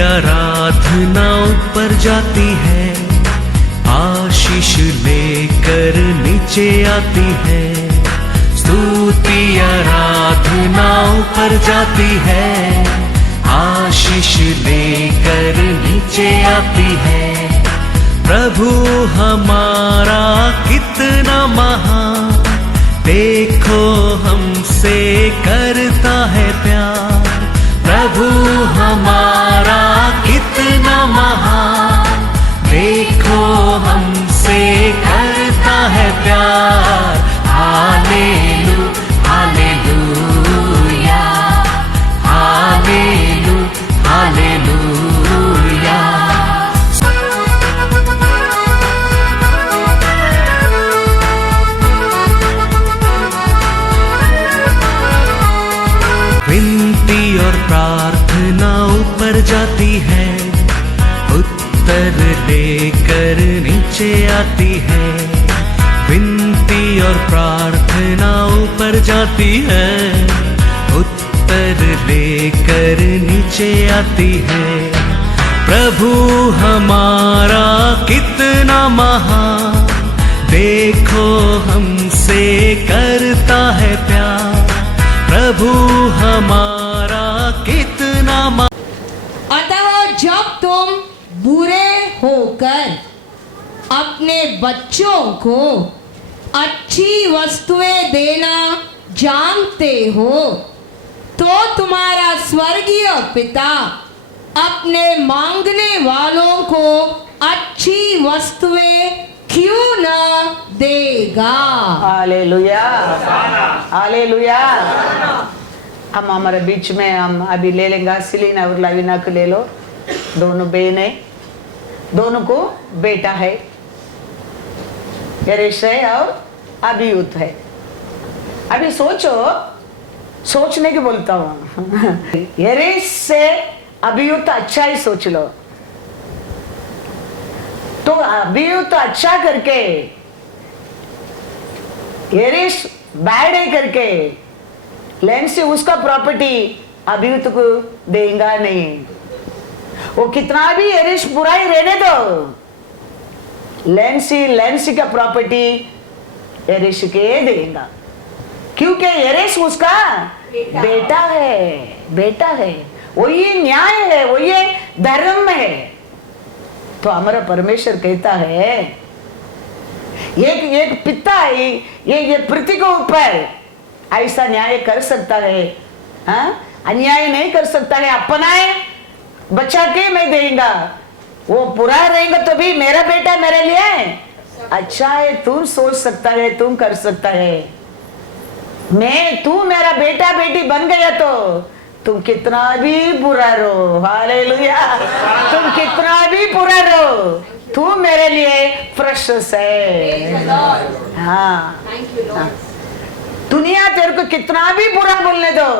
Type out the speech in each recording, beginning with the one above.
आराधना ऊपर जाती है, आशीष लेकर नीचे आती है। स्तुति आराधना ऊपर जाती है, आशीष लेकर नीचे आती है। प्रभु हमारा कितना महान, देखो हमसे करता है प्यार। प्रभु हमारा कितना महान, देखो हमसे करता है प्यार। हालेलू हालेलूया, हालेलू हालेलूया। विनती और प्रार्थना ऊपर जाती है, उत्तर लेकर नीचे आती है। विनती और प्रार्थना ऊपर जाती है, उत्तर लेकर नीचे आती है। प्रभु हमारा कितना महान, देखो हमसे करता है प्यार। प्रभु हमारा कितना अतः जब तुम बुरे होकर अपने बच्चों को अच्छी वस्तुएं देना जानते हो, तो तुम्हारा स्वर्गीय पिता अपने मांगने वालों को अच्छी वस्तुएं क्यों न देगा। Hallelujah hallelujah. हम हमारे बीच में हम अभी ले लेंगे सिलीना और लवीना को ले लो। दोनों बहने, दोनों को बेटा है, यरेश है और अभियुत है। अभी सोचो, सोचने की बोलता हूँ। यरेश से अभियुत अच्छा ही सोच लो। तो अभियुत अच्छा करके यरेश बैड है करके लेन से उसका प्रॉपर्टी अभियुत को देगा नहीं। वो कितना भी यरेश बुराई रहने दो, लेंसी का प्रॉपर्टी यरेश के देगा, क्योंकि यरेश उसका बेटा है। वो ये न्याय है, वो ये धर्म है। तो हमारा परमेश्वर कहता है, एक पिता है, ये पृथ्वी के ऊपर ऐसा न्याय कर सकता है, हाँ? अन्याय नहीं कर सकता है। अपना है बच्चा के मैं देगा, वो बुरा रहेगा तो भी मेरा बेटा मेरे लिए अच्छा है। तुम सोच सकता है, तुम कर सकता है। तू मेरा बेटा बेटी बन गया तो तुम कितना भी बुरा रहो, हालेलुया, तुम कितना भी बुरा रहो, तू मेरे लिए प्रेशियस है। हाँ, दुनिया तेरे को कितना भी बुरा बोलने दो,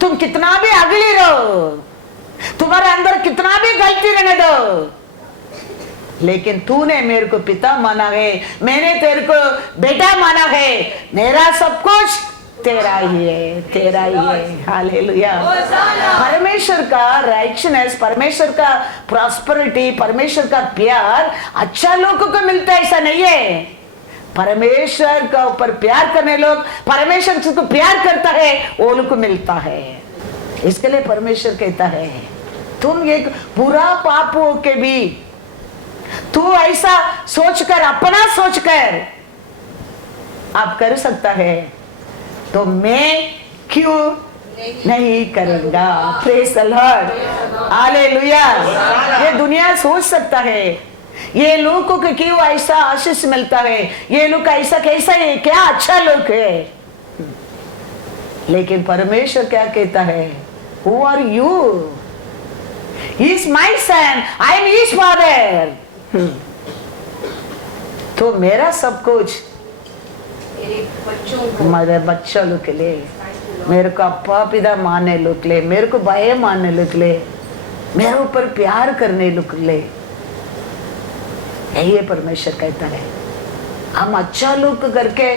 तुम कितना भी अगली रहो, तुम्हारे अंदर कितना भी गलती रहने दो, लेकिन तूने मेरे को पिता माना है, मैंने तेरे को बेटा माना है। मेरा सब कुछ तेरा ही है। हालेलुया। परमेश्वर का राइटनेस, परमेश्वर का प्रॉस्पेरिटी, परमेश्वर का प्यार अच्छा लोगों को मिलता है, ऐसा नहीं है। परमेश्वर का ऊपर प्यार करने लोग, परमेश्वर जिसको प्यार करता है वो लोग को मिलता है। इसके लिए परमेश्वर कहता है, तुम एक बुरा पाप हो के भी तू ऐसा सोचकर, अपना सोचकर आप कर सकता है, तो मैं क्यों नहीं करूंगा। Praise the Lord, hallelujah. ये दुनिया सोच सकता है, ये लोगों को क्यों ऐसा आशीष मिलता है, ये लोग ऐसा कैसा है, क्या अच्छा लोग है। लेकिन परमेश्वर क्या कहता है, who are you, he is my son, I am his father. तो मेरा सब कुछ मेरे बच्चों लोग के लिए, मेरे को अप्पा पिता मानने लोग ले, मेरे को भाई मानने लोग ले, मेरे ऊपर प्यार करने लोग ले, यही परमेश्वर कहता है। हम अच्छा लोग करके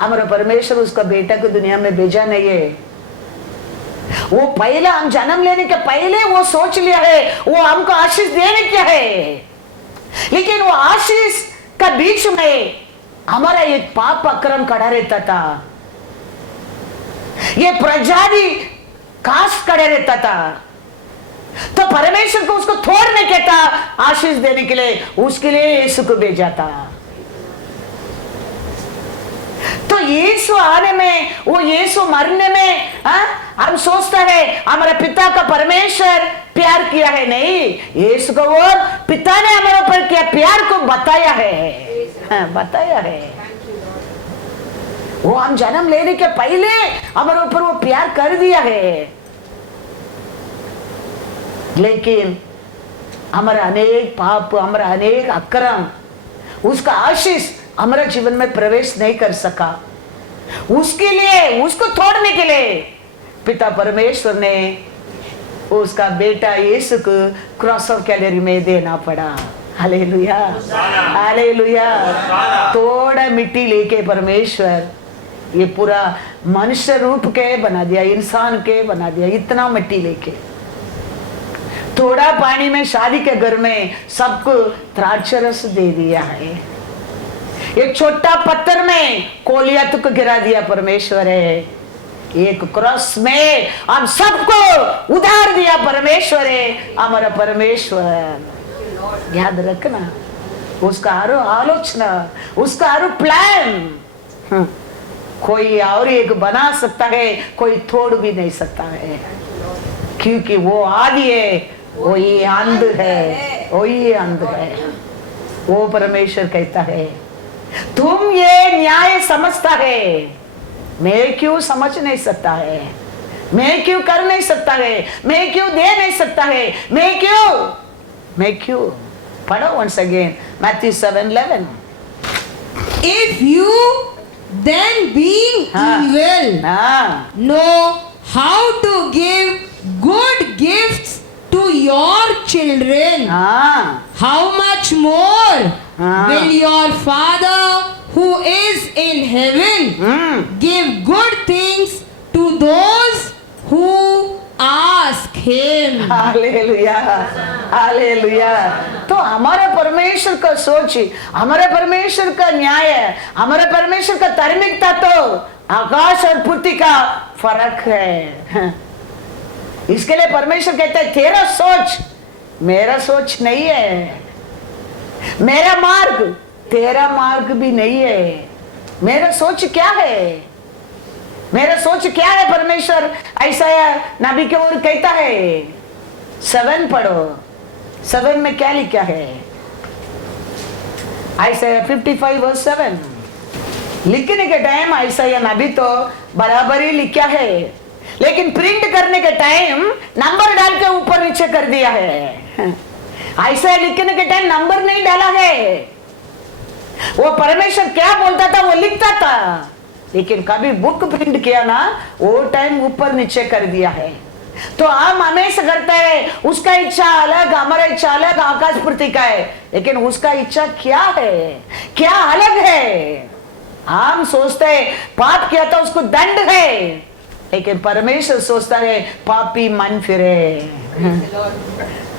हमारा परमेश्वर उसका बेटा को दुनिया में भेजा नहीं है। वो पहला हम जन्म लेने के पहले वो सोच लिया है वो हमको आशीष देने क्या है, लेकिन वो आशीष का बीच में हमारा एक पाप अक्रम खड़ा रहता था, ये प्रजा भी कास्ट खड़ा रहता था। तो परमेश्वर को उसको तोड़ने के था, आशीष देने के लिए उसके लिए यीशु को भेजा था। तो यीशु आने में, वो यीशु मरने में हम सोचते हैं हमारे पिता का परमेश्वर प्यार किया है, नहीं, यीशु को वो पिता ने हमारे ऊपर किया प्यार को बताया है, बताया है। वो हम जन्म लेने के पहले हमारे ऊपर वो प्यार कर दिया है, लेकिन हमारा अनेक पाप, हमारा अनेक अक्रम, उसका आशीष हमारे जीवन में प्रवेश नहीं कर सका। उसके लिए, उसको तोड़ने के लिए पिता परमेश्वर ने उसका बेटा यीशु को क्रॉस ऑफ कैलरी में देना पड़ा। Hallelujah, hallelujah. थोड़ा मिट्टी लेके परमेश्वर ये पूरा मनुष्य रूप के बना दिया, इंसान के बना दिया, इतना मिट्टी लेके। थोड़ा पानी में शादी के घर में सबको द्राक्षे रस दे दिया है, एक छोटा पत्थर में कोलिया तक गिरा दिया परमेश्वर है, एक क्रॉस में हम सबको उधार दिया परमेश्वर है, हमारा परमेश्वर। याद रखना, उसका हर आलोचना, उसका हर प्लान कोई और एक बना सकता है, कोई तोड़ भी नहीं सकता है, क्योंकि वो आदि है, वो ये अंध है, वो ये अंध है। वो परमेश्वर कहता है तुम ये न्याय समझता है, मैं क्यों समझ नहीं सकता है, मैं क्यों कर नहीं सकता है, मैं क्यों दे नहीं सकता है, मैं क्यों। पढ़ो once again Matthew 7:11. If you then being evil know how to give good gifts to your children, how much more will your Father who is in heaven give good things to those who ask him. Hallelujah, hallelujah. तो हमारे परमेश्वर का सोच, हमारे परमेश्वर का न्याय, हमारे परमेश्वर का धार्मिकता तो आकाश और पृथ्वी का फर्क है। इसके लिए परमेश्वर कहता है तेरा सोच मेरा सोच नहीं है, मेरा मार्ग तेरा मार्ग भी नहीं है। मेरा सोच क्या है, मेरा सोच क्या है परमेश्वर ऐसा नबी के ओर कहता है। 7 पढ़ो, 7 में क्या लिखा है, ऐसा 55:7 लिखने के टाइम ऐसा नबी तो बराबर ही लिखा है, लेकिन प्रिंट करने के टाइम नंबर डाल के ऊपर नीचे कर दिया है। ऐसा लिखने के टाइम नंबर नहीं डाला है। वो परमेश्वर क्या बोलता था वो लिखता था, लेकिन कभी बुक प्रिंट किया ना वो टाइम ऊपर नीचे कर दिया है। तो हम हमेशा करते हैं उसका इच्छा अलग, हमारा इच्छा अलग, आकाश पृथ्वी का है, लेकिन उसका इच्छा क्या है, क्या अलग है। हम सोचते हैं पाप किया था उसको दंड है, लेकिन परमेश्वर सोचता है पापी मन फिरे,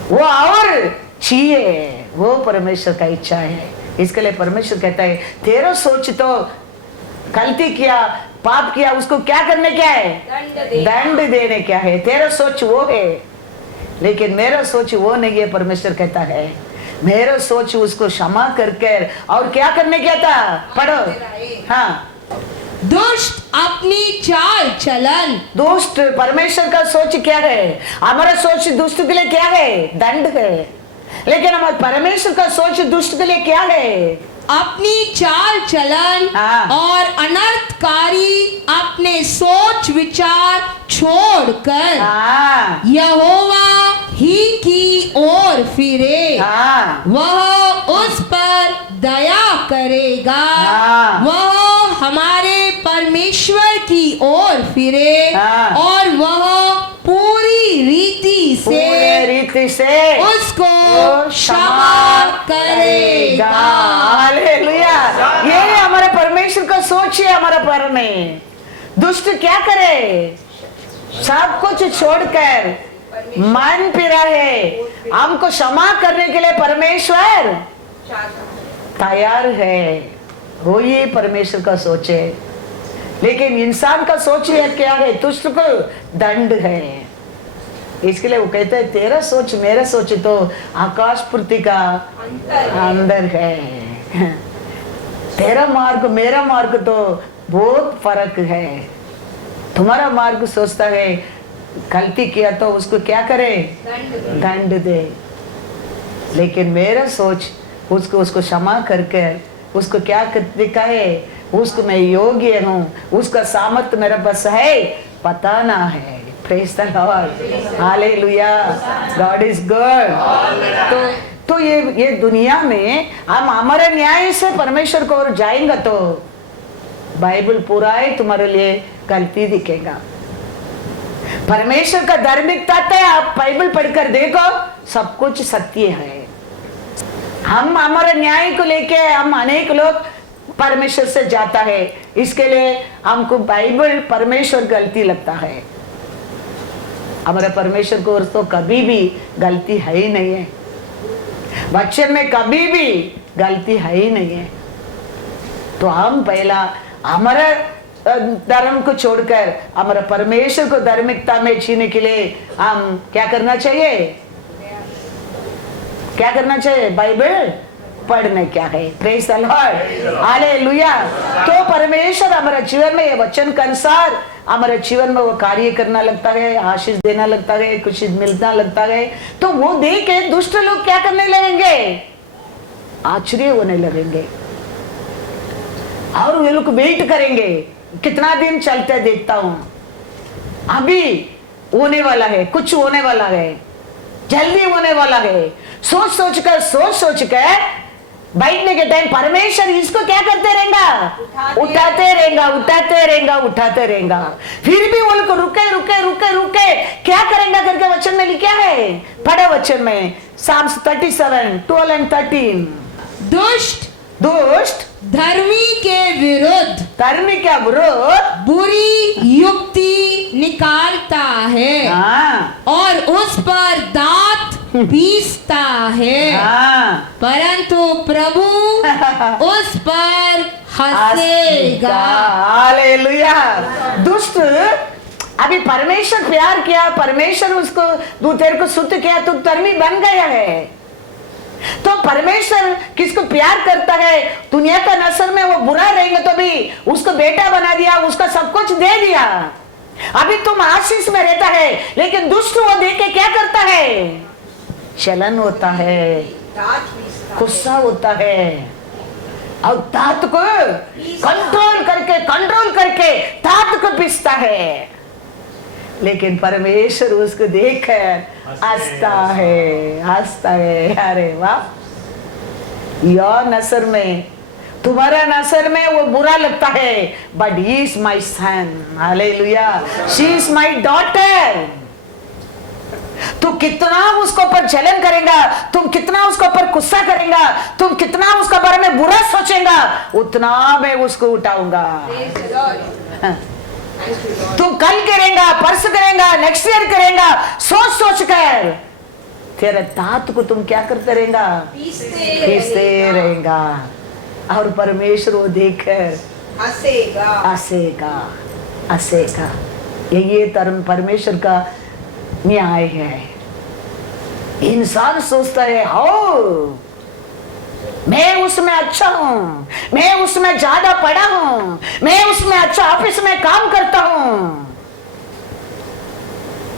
वो और चाहिए, वो परमेश्वर का इच्छा है। इसके लिए परमेश्वर कहता है तेरा सोच तो गलती किया, पाप किया, उसको क्या करने क्या है, दंड देने क्या है। तेरा सोच वो है, लेकिन मेरा सोच वो नहीं है। परमेश्वर कहता है मेरा सोच उसको क्षमा करके और क्या करने क्या था, पढ़ो। हाँ, दुष्ट अपनी चाल चलन, दुष्ट परमेश्वर का सोच क्या है, हमारा सोच दुष्ट के लिए क्या है, दंड है, लेकिन हमारे परमेश्वर का सोच दुष्ट के लिए क्या है, अपनी चाल चलन और अनर्थकारी अपने सोच विचार छोड़कर यहोवा ही की ओर फिरे, वह उस पर दया करेगा, वह हमारे परमेश्वर की ओर फिरे और वह पूरी रीति से उसको क्षमा करेगा। हालेलुया। ये हमारे परमेश्वर का सोच है। हमारा पर में दुष्ट क्या करे, सब कुछ छोड़कर मन फिरा है, हमको क्षमा करने के लिए परमेश्वर तैयार है। वो ये परमेश्वर का सोच है। लेकिन इंसान का सोच है क्या है? दुष्ट को दंड है। इसके लिए वो कहते हैं तेरा सोच मेरा सोच तो आकाश पृथ्वी का अंदर है। तेरा मार्ग मेरा मार्ग तो बहुत फर्क है। तुम्हारा मार्ग सोचता है गलती किया तो उसको क्या करे? दंड दे। लेकिन मेरा सोच उसको क्षमा करके उसको क्या दिखा है? उसको मैं योग्य हूँ, उसका सामर्थ्य मेरे पास है, पता ना है। Praise the Lord, Hallelujah, God is good। तो ये दुनिया में हम हमारे न्याय से परमेश्वर को और जाएंगे तो बाइबल पूरा है तुम्हारे लिए गलती दिखेगा। परमेश्वर का धार्मिकता है, आप बाइबल पढ़कर देखो सब कुछ सत्य है। हम हमारे न्याय को लेके हम अनेक लोग परमेश्वर से जाता है, इसके लिए हमको बाइबल परमेश्वर गलती लगता है। हमारे परमेश्वर को तो कभी भी गलती है ही नहीं है, वचन में कभी भी गलती है ही नहीं है। तो हम पहला हमारा धर्म को छोड़कर हमारा परमेश्वर को धार्मिकता में जीने के लिए हम क्या करना चाहिए? क्या करना चाहिए? बाइबल पढ़ने क्या है? Praise the Lord, hallelujah. तो परमेश्वर हमारे जीवन में ये वचन के अनुसार हमारे जीवन में वो कार्य करना लगता है, आशीष देना लगता है, कुछ मिलना लगता है। तो वो देख के दुष्ट लोग क्या करने लगेंगे? आश्चर्य होने लगेंगे और वे लोग वेट करेंगे कितना दिन चलते देखता हूं, अभी होने वाला है, कुछ होने वाला है, जल्दी होने वाला है। सोच सोच कर बैठने के टाइम परमेश्वर इसको क्या करते रहेगा? उठाते रहेगा। फिर भी वो लोग रुके क्या करेंगे करके वचन में लिखा है। पढ़ो वचन में Psalms 37, 12 and 13। दुष्ट धर्मी के विरुद्ध बुरी युक्ति निकालता है और उस पर दांत पीसता है, परंतु प्रभु उस पर हंसेगा। हालेलुया। दुष्ट अभी परमेश्वर प्यार किया, परमेश्वर उसको तू तेरे को शुद्ध किया, तू धर्मी बन गया है। तो परमेश्वर किसको प्यार करता है? दुनिया का नजर में वो बुरा रहेंगे तो भी उसको बेटा बना दिया, उसका सब कुछ दे दिया। अभी तुम आशीष में रहता है, लेकिन दुष्ट वो देख के क्या करता है? चलन होता है, गुस्सा होता है और दांत को कंट्रोल करके दांत को पीसता है। लेकिन परमेश्वर उसको देखकर हंसता है। अरे वाह, योर नजर में, तुम्हारा नजर में वो बुरा लगता है, but he is my son, hallelujah, she is my daughter. तू कितना उसको ऊपर जलन करेगा, तुम कितना उसको ऊपर गुस्सा करेगा, तुम कितना उसके बारे में बुरा सोचेगा, उतना मैं उसको उठाऊंगा। तुम कल करेगा, परसों करेगा, नेक्स्ट ईयर करेगा, सोच कर तेरे दांत को तुम क्या करते रहेगा? पीसते रहेगा। और परमेश्वर वो देखकर हंसेगा। ये धर्म परमेश्वर का न्याय है। इंसान सोचता है हो मैं उसमें अच्छा हूं, मैं उसमें ज्यादा पढ़ा हूं, मैं उसमें अच्छा ऑफिस में काम करता हूं।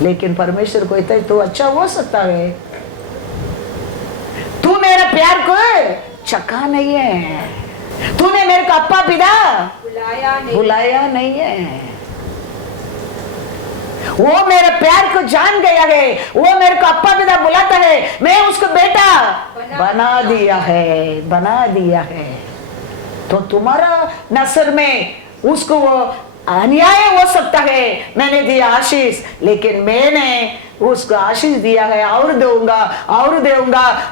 लेकिन परमेश्वर को कहता है तू अच्छा हो सकता है, तू मेरा प्यार को चखा नहीं है, तूने मेरे को अप्पा पिता बुलाया नहीं है। वो मेरे प्यार को जान गया है, वो मेरे को अप्पा पिता बुलाता है, मैं उसको बेटा बना दिया है। तो तुम्हारा नजर में उसको वो अन्याय हो सकता है, मैंने दिया आशीष, लेकिन मैंने उसको आशीष दिया है और दूंगा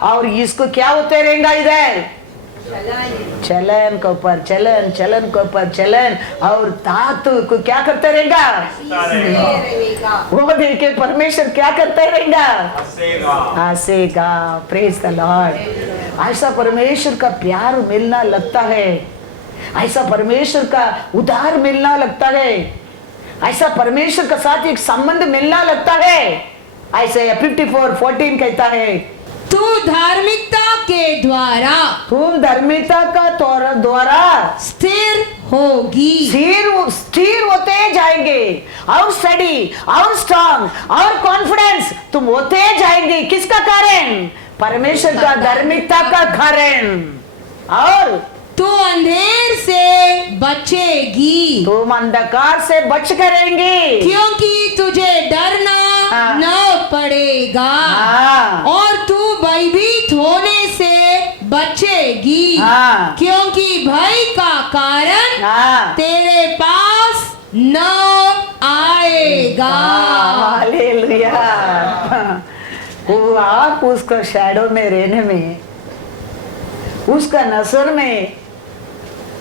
और इसको क्या होते रहेगा? इधर चलन के ऊपर चलन, चलन के ऊपर चलन, और धातु को क्या करते रहेगा? वो देख के परमेश्वर क्या करते रहेगा? हंसेगा। Praise the Lord. ऐसा परमेश्वर का प्यार मिलना लगता है, ऐसा परमेश्वर का उधार मिलना लगता है, ऐसा परमेश्वर के साथ एक संबंध मिलना लगता है। ऐसे 54:14 कहता है, तू धार्मिकता के द्वारा, तुम धार्मिकता का द्वारा स्थिर होगी, स्थिर होते जाएंगे, और स्टडी और स्ट्रांग और कॉन्फिडेंस तुम होते जाएंगे। किसका कारण? परमेश्वर का धार्मिकता का कारण। और तू अंधेर से बचेगी, तुम अंधकार से बच करेंगे, क्योंकि तुझे डरना न पड़ेगा, और तू भयभीत होने से बचेगी, क्योंकि भय का कारण तेरे पास न आएगा। हालेलुया। वो आप उसका शैडो में रहने में, उसका नजर में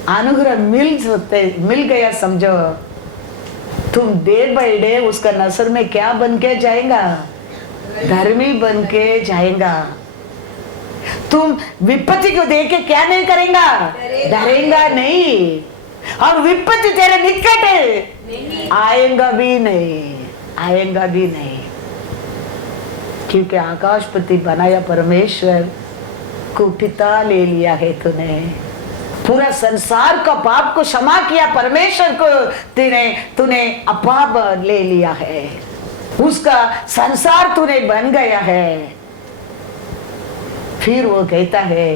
अनुग्रह मिल गया समझो, तुम डे बाय डे उसका नजर में क्या बन के जाएगा? धर्मी बन के जाएगा। तुम विपत्ति को देख के क्या नहीं करेगा? डरेगा नहीं, और विपत्ति तेरे निकट आएगा भी नहीं, आएगा भी नहीं, क्योंकि आकाशपति बनाया परमेश्वर को पिता ले लिया है तूने। पूरा संसार का पाप को क्षमा किया परमेश्वर को, तूने अपा ले लिया है, उसका संसार तूने बन गया है। फिर वो कहता है,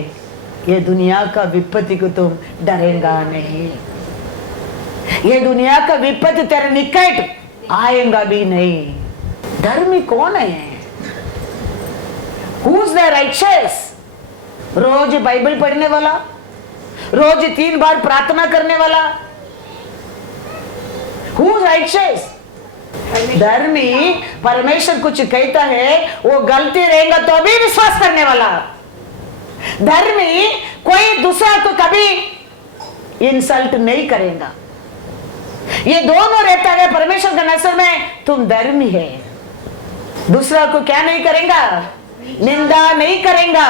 ये दुनिया का विपत्ति को तुम डरेगा नहीं, ये दुनिया का विपत्ति तेरे निकट आएगा भी नहीं। धर्मी कौन है? Who's the righteous? Rose Bible पढ़ने वाला, रोज 3 बार प्रार्थना करने वाला। Who's righteous? धर्मी परमेश्वर कुछ कहता है, वो गलती रहेगा तो भी विश्वास करने वाला। धर्मी कोई दूसरा को कभी इंसल्ट नहीं करेगा। ये दोनों रहता है परमेश्वर के नजर में, तुम धर्मी है। दूसरा को क्या नहीं करेगा? निंदा नहीं करेगा।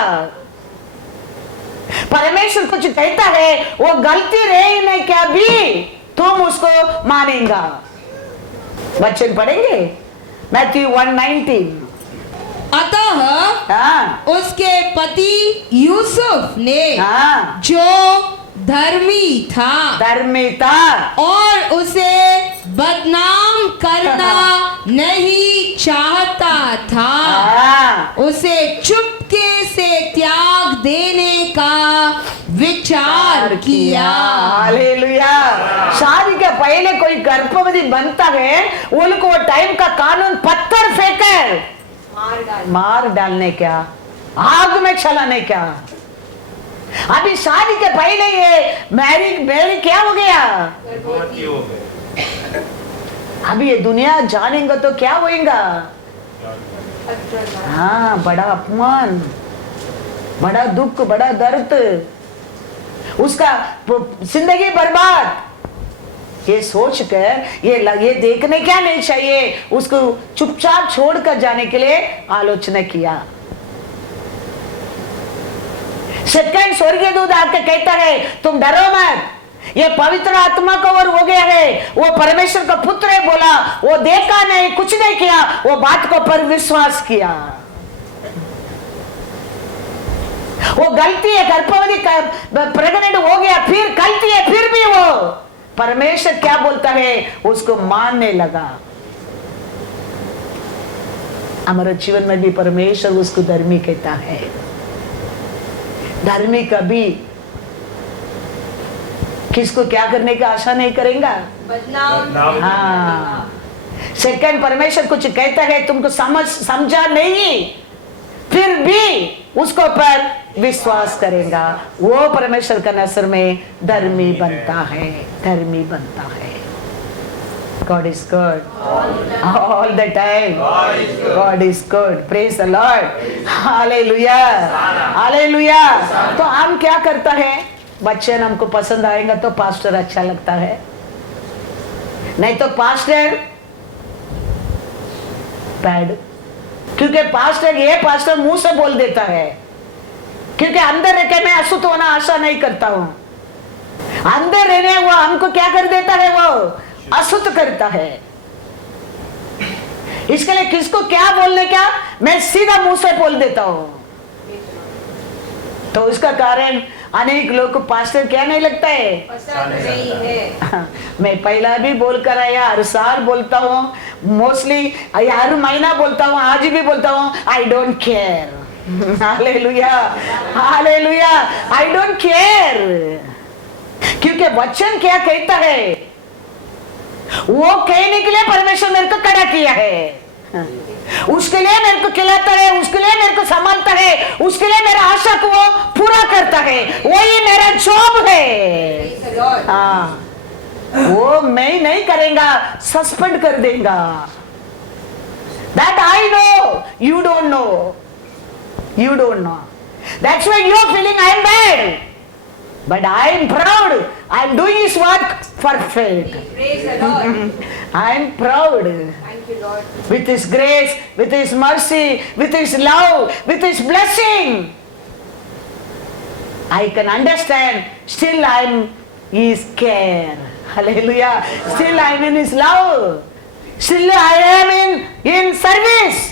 परमेश्वर कुछ कहता है, वो गलती रहे नहीं क्या भी तुम उसको मानेगा। वचन पढ़ेंगे मैथ्यू 1:19। अतः उसके पति यूसुफ ने जो धर्मी था और उसे बदनाम करना नहीं चाहता था, उसे चुपके से त्याग देने का विचार किया। हालेलुया। शादी के पहले कोई गर्भवती बनता है, उनको टाइम का कानून पत्थर फेंकर मार डालने क्या, आग में चलाने क्या। अभी शादी के पहले ये मैरी क्या हो गया? अभी ये दुनिया जानेंगे तो क्या होएगा? हाँ, बड़ा अपमान, बड़ा दुख, बड़ा दर्द, उसका जिंदगी बर्बाद। ये सोच कर ये देखने क्या नहीं चाहिए, उसको चुपचाप छोड़कर जाने के लिए आलोचना किया। सेकंड स्वर्गीय दूत आके कहता है, तुम डरो मत, ये पवित्र आत्मा का वर हो गया है, वो परमेश्वर का पुत्र है बोला, वो देखा नहीं, कुछ नहीं किया, वो बात को पर विश्वास किया। वो गलती है, गर्भवती प्रेग्नेंट हो गया, फिर गलती है, फिर भी वो परमेश्वर क्या बोलता है उसको मानने लगा। हमारे जीवन में भी परमेश्वर उसको धर्मी कहता है। धर्मी कभी किसको क्या करने का आशा नहीं करेगा? हाँ। सेकंड परमेश्वर कुछ कहता है, तुमको समझा नहीं, फिर भी उसको पर विश्वास करेगा, वो परमेश्वर का नजर में धर्मी बनता है, धर्मी बनता है। God is good. All the time. God is good. Praise the Lord. Hallelujah. Hallelujah. तो हम क्या करता है? वचन हमको पसंद आएगा तो पास्टर अच्छा लगता है, नहीं तो पास्टर बैड। क्योंकि पास्टर ये पास्टर मुंह से बोल देता है, क्योंकि अंदर रह के मैं अशुद्ध होना आशा नहीं करता हूं। अंदर रहने वो हमको क्या कर देता है? वो अशुद्ध करता है। इसके लिए किसको क्या बोलने क्या मैं सीधा मुंह से बोल देता हूं। तो उसका कारण अनेक लोग को पास्टर क्या नहीं लगता है? नहीं है। मैं पहला भी बोलकर आया, हर साल बोलता हूँ, मोस्टली हर महीना बोलता हूँ, आज भी बोलता हूँ, I don't care. Hallelujah, hallelujah, I don't care. क्योंकि वचन क्या कहता है वो कहने के लिए परमेश्वर मेरे को खड़ा किया है, उसके लिए मेरे को खिलाता है, उसके लिए मेरे को संभालता है, उसके लिए मेरा आशा को वो पूरा करता है। वही मेरा जॉब है। हाँ, वो मैं नहीं करेगा, सस्पेंड कर देगा। That I know, you don't know. You don't know. That's why you are feeling I am bad. But I am proud. I am doing His work perfect. Praise the Lord. I am proud. Thank you, Lord. With His grace, with His mercy, with His love, with His blessing. I can understand. Still I am His care. Hallelujah. Still I am in His love. Still I am in service.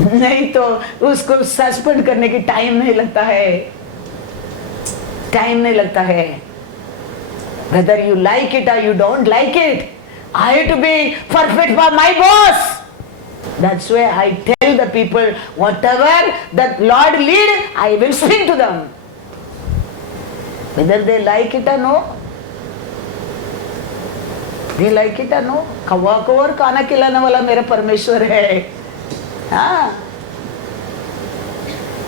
नहीं तो उसको suspend करने की time नहीं लगता है, time नहीं लगता है। Whether you like it or you don't like it, I have to be perfect for my boss. That's why I tell the people, whatever that Lord lead, I will speak to them. Whether they like it or no, they like it or no. कौवा को और खाना खिलाने वाला मेरा परमेश्वर है। हाँ,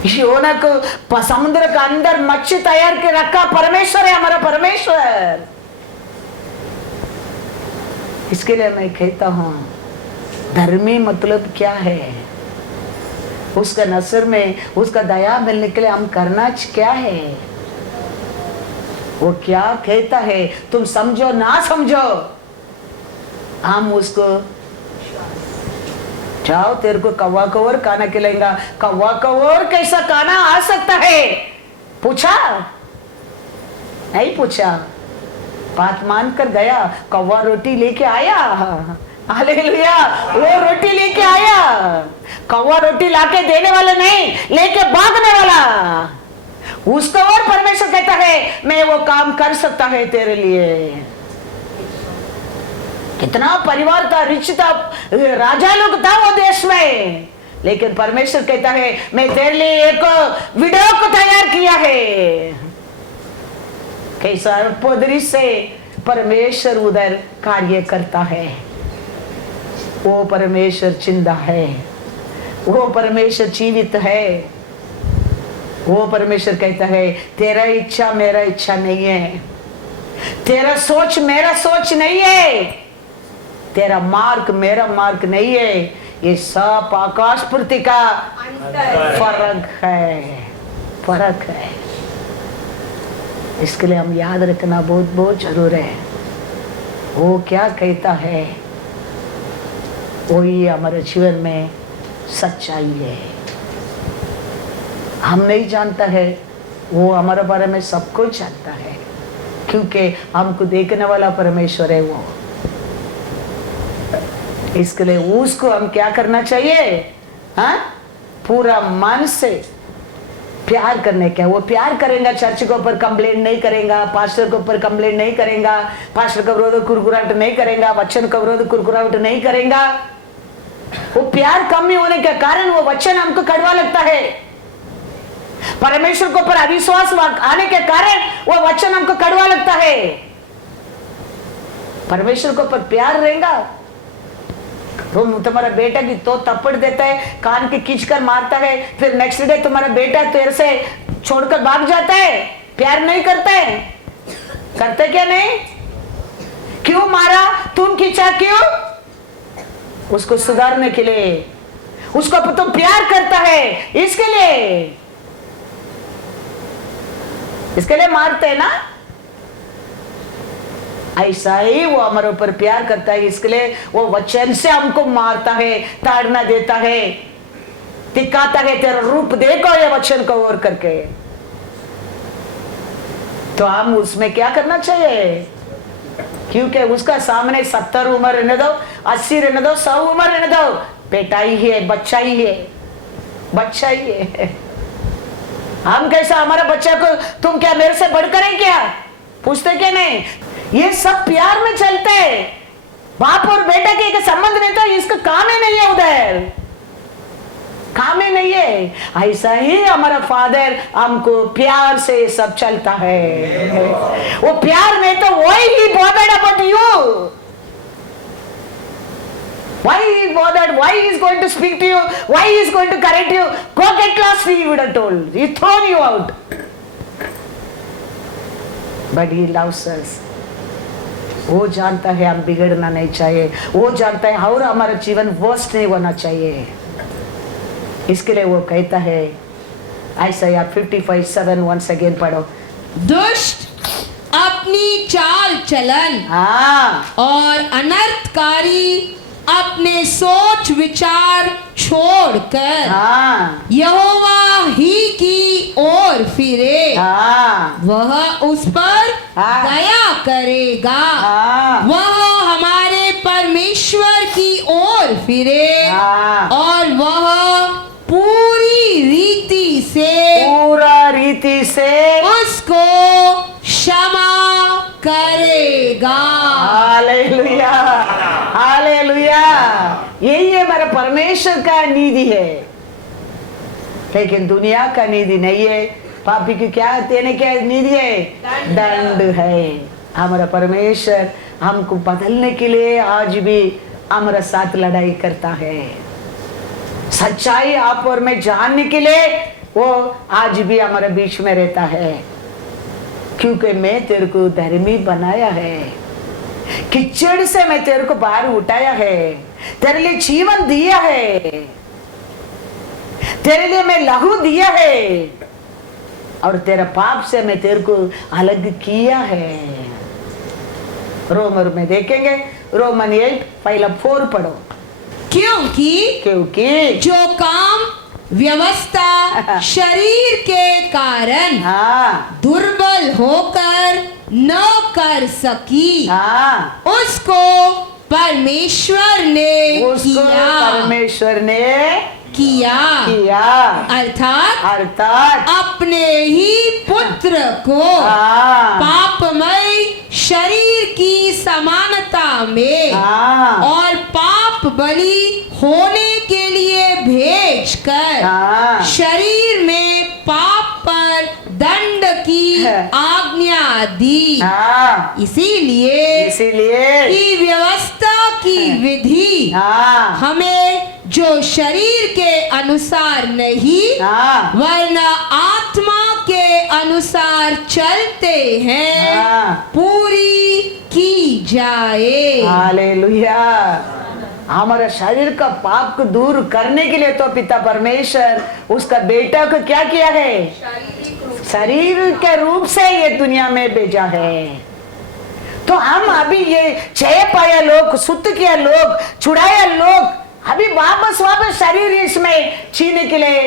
योना को समुद्र के अंदर मच्छी तैयार के रखा परमेश्वर है, हमारा परमेश्वर। इसके लिए मैं कहता हूं, धर्मी मतलब क्या है? उसका नजर में उसका दया मिलने के लिए हम करना क्या है? वो क्या कहता है, तुम समझो ना समझो, हम उसको जाओ, तेरे को कौवा को और खाना खिलाएगा। कौवा को और कैसा खाना आ सकता है? पूछा नहीं, पूछा, बात मान कर गया। कौवा रोटी लेके आया। हालेलुया, वो रोटी लेके आया। कौवा रोटी लाके देने वाला नहीं, लेके भागने वाला। उसको और परमेश्वर कहता है मैं वो काम कर सकता है तेरे लिए। कितना परिवार था, रिच था, राजा लोग था वो देश में, लेकिन परमेश्वर कहता है मैं तेरे लिए एक विडो को तैयार किया है। कैसा पदरी से परमेश्वर उधर कार्य करता है। वो परमेश्वर जिंदा है, वो परमेश्वर जीवित है। वो परमेश्वर कहता है तेरा इच्छा मेरा इच्छा नहीं है, तेरा सोच मेरा सोच नहीं है, तेरा मार्ग मेरा मार्ग नहीं है। ये सब आकाश पृथ्वी का फर्क है, फर्क है। इसके लिए हम याद रखना बहुत बहुत जरूर है। वो क्या कहता है वही हमारे जीवन में सच्चाई है। हम नहीं जानता है, वो हमारे बारे में सब कुछ जानता है, क्योंकि हमको देखने वाला परमेश्वर है वो। इसके लिए उसको हम क्या करना चाहिए? हाँ, पूरा मन से प्यार करने का। वो प्यार करेगा, चर्च के ऊपर कंप्लेंट नहीं करेगा, पास्टर के ऊपर कंप्लेंट नहीं करेगा, पास्टर का विरोध कुरकुराहट नहीं करेगा, वचन का विरोध कुरकुराहट नहीं करेगा। वो प्यार कमी होने के कारण वो वचन हमको कड़वा लगता है। परमेश्वर के ऊपर अविश्वास आने के कारण वो वचन हमको कड़वा लगता है। परमेश्वर के ऊपर प्यार रहेगा तो तुम्हारा बेटा की तो थप्पड़ देता है, कान की खींच कर मारता है, फिर नेक्स्ट डे तुम्हारा बेटा तेरे से छोड़कर भाग जाता है, प्यार नहीं करता है। करते क्या नहीं? क्यों मारा, तुम खींचा क्यों? उसको सुधारने के लिए, उसको तुम प्यार करता है इसके लिए मारते हैं ना। ऐसा ही वो हमारे ऊपर प्यार करता है, इसके लिए वो वचन से हमको मारता है, ताड़ना देता है, दिखाता है तेरा रूप देखो ये वचन को और करके। तो हम उसमें क्या करना चाहिए? क्योंकि उसका सामने 70 उम्र रहने दो, 80 रहने दो, 100 उम्र रहने दो, बेटा ही है, बच्चा ही है, बच्चा ही है। हम कैसा, हमारा बच्चा को तुम क्या मेरे से बढ़कर है क्या पूछते क्या? नहीं, ये सब प्यार में चलते है। बाप और बेटा के एक संबंध में तो इसका काम ही नहीं है, उधर काम ही नहीं है। ऐसा ही हमारा फादर हमको प्यार से सब चलता है। वो प्यार में तो वही ही bothered about you. Why he is bothered? Why he is going to speak to you? Why he is going to correct you? Go get lost, he would have told. He thrown you out. But he loves us. वो जानता है हम बिगड़ना नहीं चाहिए, वो जानता है और हमारा जीवन वर्स्ट नहीं होना चाहिए। इसके लिए वो कहता है, आइसाया 55:7 once again पढ़ो। दुष्ट अपनी चाल चलन और अनर्थकारी अपने सोच विचार छोड़कर यहोवा ही की ओर फिरे, वह उस पर दया करेगा। वह हमारे परमेश्वर की ओर फिरे और वह पूरी रीति से उसको क्षमा करेगा। Hallelujah, hallelujah. यही हमारा परमेश्वर का निधि है, लेकिन दुनिया का निधि नहीं है। पापी की क्या देने क्या निधि है? दंड है। हमारा परमेश्वर हमको बदलने के लिए आज भी हमारा साथ लड़ाई करता है। सच्चाई आप और मैं जानने के लिए वो आज भी हमारे बीच में रहता है, क्योंकि मैं तेरे को धर्मी बनाया है, कीचड़ से मैं तेरे को बाहर उठाया है, तेरे लिए जीवन दिया है, तेरे लिए मैं लहू दिया है, और तेरा पाप से मैं तेरे को अलग किया है। रोमर में देखेंगे, रोमन 8 पहला 4 पढ़ो। क्योंकि जो काम व्यवस्था शरीर के कारण दुर्बल होकर न कर सकी, उसको परमेश्वर ने किया। अर्थात अपने ही पुत्र को पापमय शरीर की समानता में और पाप बलि होने के लिए भेजकर शरीर में पाप पर दंड की आज्ञा दी। इसीलिए की व्यवस्था की विधि हमें जो शरीर के अनुसार नहीं वरना आत्मा के अनुसार चलते हैं पूरी की जाए। हालेलुया। हमारा शरीर का पाप को दूर करने के लिए तो पिता परमेश्वर उसका बेटा को क्या किया है? शरीर के रूप से ये दुनिया में भेजा है। तो हम अभी ये छह पाया लोग, शुद्ध किया लोग, छुड़ाया लोग, अभी वापस शरीर इसमें जीने के लिए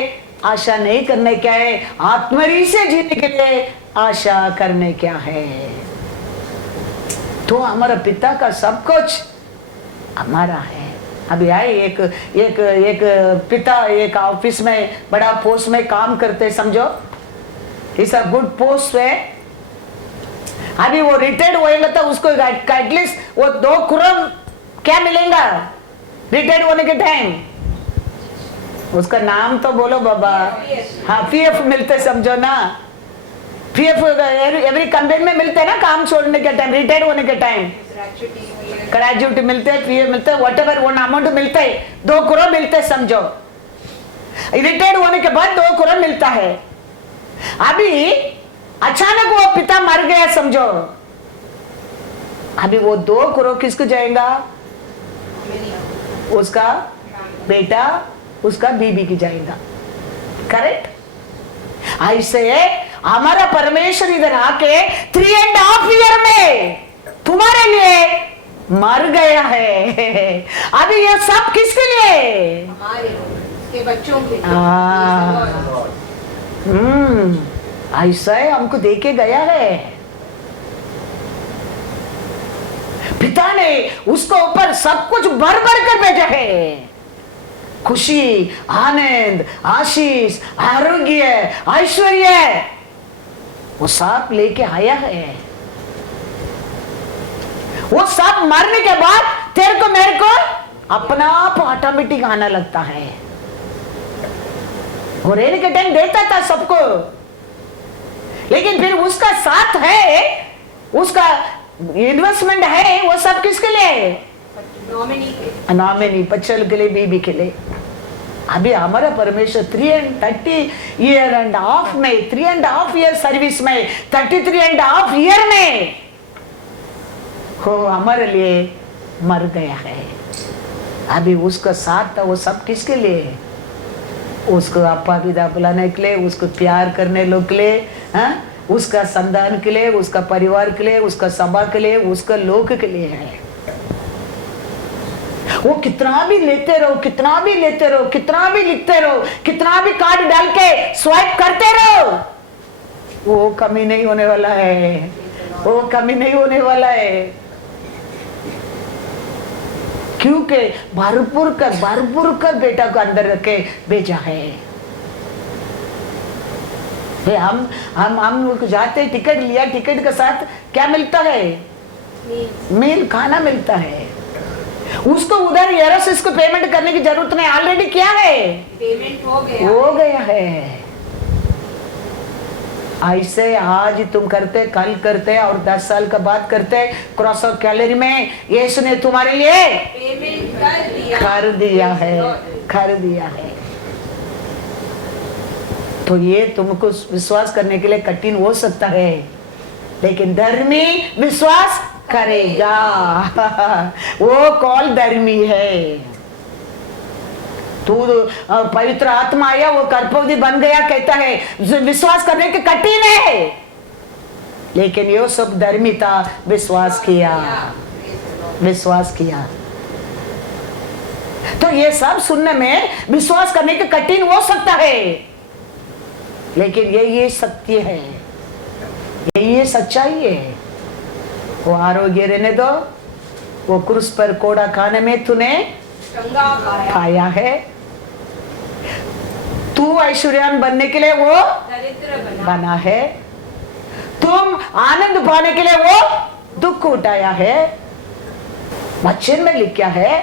आशा नहीं करने क्या है, आत्मरी से जीने के लिए आशा करने क्या है। तो हमारा पिता का सब कुछ हमारा है। अभी आए एक पिता एक ऑफिस में बड़ा पोस्ट में काम करते, समझो इस अ गुड पोस्ट है। अभी वो रिटायर्ड होएगा तो उसको एटलीस्ट वो 2 करोड़ क्या मिलेगा रिटायर्ड होने के टाइम? उसका नाम तो बोलो बाबा। हाँ, पीएफ मिलते, समझो ना। पीएफ एवरी कंपनी में मिलते हैं ना, काम छोड़ने के टाइम, रिटायर्ड होने के टाइम ग्रेजुएटी मिलते हैं, पीएफ मिलते हैं, व्हाटएवर वो अमाउंट मिलता है, 2 करोड़ मिलते हैं समझो। रिटायर्ड होने के बाद 2 करोड़ मिलता है। अभी अचानक वो पिता मर गया समझो, अभी वो 2 करोड़ किसको जाएगा? उसका बेटा, उसका बीबी की जाएगा। करेक्ट? ऐसे हमारा परमेश्वर इधर आके 3.5 ईयर में तुम्हारे लिए मर गया है। अभी ये सब किसके लिए? हमारे के बच्चों के लिए। ऐसा है, हमको देके गया है। पिता ने उसको ऊपर सब कुछ भर भर कर भेजा है। खुशी, आनंद, आशीष, आरोग्य, ऐश्वर्य, वो सब लेके आया है। वो सब मरने के बाद तेरे को मेरे को अपना आप ऑटोमेटिक आना लगता है। वो रहने के टाइम देता था सबको, लेकिन फिर उसका साथ है, उसका इन्वेस्टमेंट है, वो सब किसके लिए? नॉमिनी, बच्चों के लिए, बीबी के लिए। अभी हमारा परमेश्वर 3.5 ईयर में, 3.5 ईयर सर्विस में, 33.5 ईयर में वो हमारे लिए मर गया है। अभी उसका साथ था, वो सब किसके लिए? उसको अपा विदा बुलाने के लिए, उसको प्यार करने लोग के लिए, उसका संतान के लिए, उसका परिवार के लिए, उसका सभा के लिए, उसका लोक के लिए है। वो कितना भी लेते रहो, कितना भी लेते रहो, कितना भी लिखते रहो, कितना भी कार्ड डाल के स्वाइप करते रहो, वो कमी नहीं होने वाला है। वो कमी नहीं होने वाला है, क्योंकि भरपूर कर बेटा को अंदर रखे भेजा है। हम लोग जाते, टिकट लिया, टिकट के साथ क्या मिलता है? मील, खाना मिलता है। उसको उधर एरोसिस को पेमेंट करने की जरूरत नहीं, ऑलरेडी क्या है? पेमेंट हो गया है। ऐसे आज तुम करते, कल करते और 10 साल का बाद करते, क्रॉस ऑफ कैलोरी में यीशु ने तुम्हारे लिए पेमेंट कर दिया है। तो ये तुमको विश्वास करने के लिए कठिन हो सकता है, लेकिन धर्मी विश्वास करेगा। वो कॉल धर्मी है। तू पवित्र आत्मा आया, वो कर्पवती बन गया, कहता है विश्वास करने के कठिन है, लेकिन ये सब धर्मी था, विश्वास किया। तो ये सब सुनने में विश्वास करने के कठिन हो सकता है, लेकिन ये सत्य है, ये सच्चाई है। वो आरोग्य रहने दो, वो क्रूस पर कोड़ा खाने में तूने खाया है। तू ऐश्वर्यवान बनने के लिए वो बना है। तुम आनंद पाने के लिए वो दुख उठाया है। वचन में लिखा है।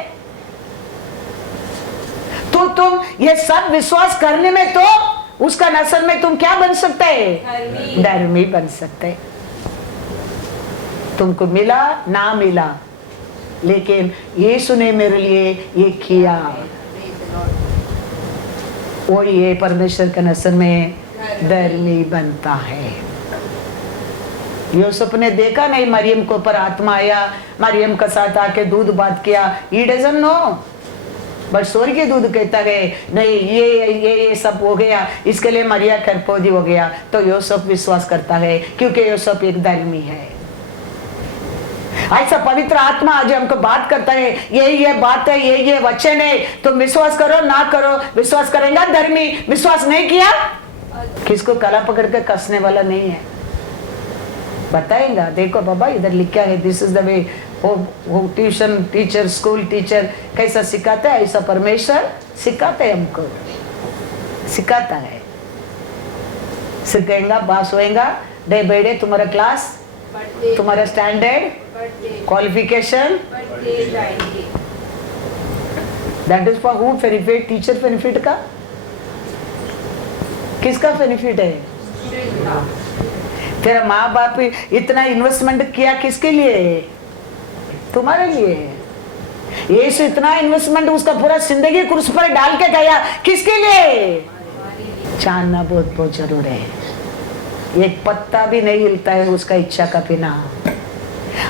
तो तुम ये सब विश्वास करने में, तो उसका नसल में तुम क्या बन सकते हैं? धर्मी बन सकते। तुमको मिला ना मिला, लेकिन यीशु ने मेरे लिए ये किया, वो ये परमेश्वर के नस्ल में धर्मी बनता है। यूसुफ ने देखा नहीं मरियम को पर आत्मा आया, मरियम का साथ आके दूध बात किया। He doesn't know, बट स्वर्गीय दूध कहता है नहीं, ये सब हो गया, इसके लिए मरिया कर्पोजी हो गया। तो यूसुफ विश्वास करता है, क्योंकि यूसुफ एक धर्मी है। ऐसा पवित्र आत्मा आज हमको बात करता है, ये बात है, ये वचन है, तुम विश्वास करो ना करो, विश्वास करेगा धर्मी, विश्वास नहीं किया किसको कला पकड़ के कसने वाला नहीं है, बताएगा। देखो बाबा इधर लिखा है, दिस इज द वे। वो ट्यूशन टीचर, स्कूल टीचर कैसा सिखाता है, ऐसा परमेश्वर सिखाते है, हमको सिखाता है। सिखाएगा, पास होएगा, डे बाय डे तुम्हारा क्लास, तुम्हारा standard, qualification, that is for who benefit? Teacher benefit का, किसका बेनिफिट है? तेरा माँ बाप इतना इन्वेस्टमेंट किया किसके लिए? तुम्हारे लिए। यीशु इतना इन्वेस्टमेंट उसका पूरा जिंदगी क्रूस पर डाल के गया, किसके लिए? जानना बहुत बहुत जरूर है। एक पत्ता भी नहीं हिलता है उसका इच्छा का बिना।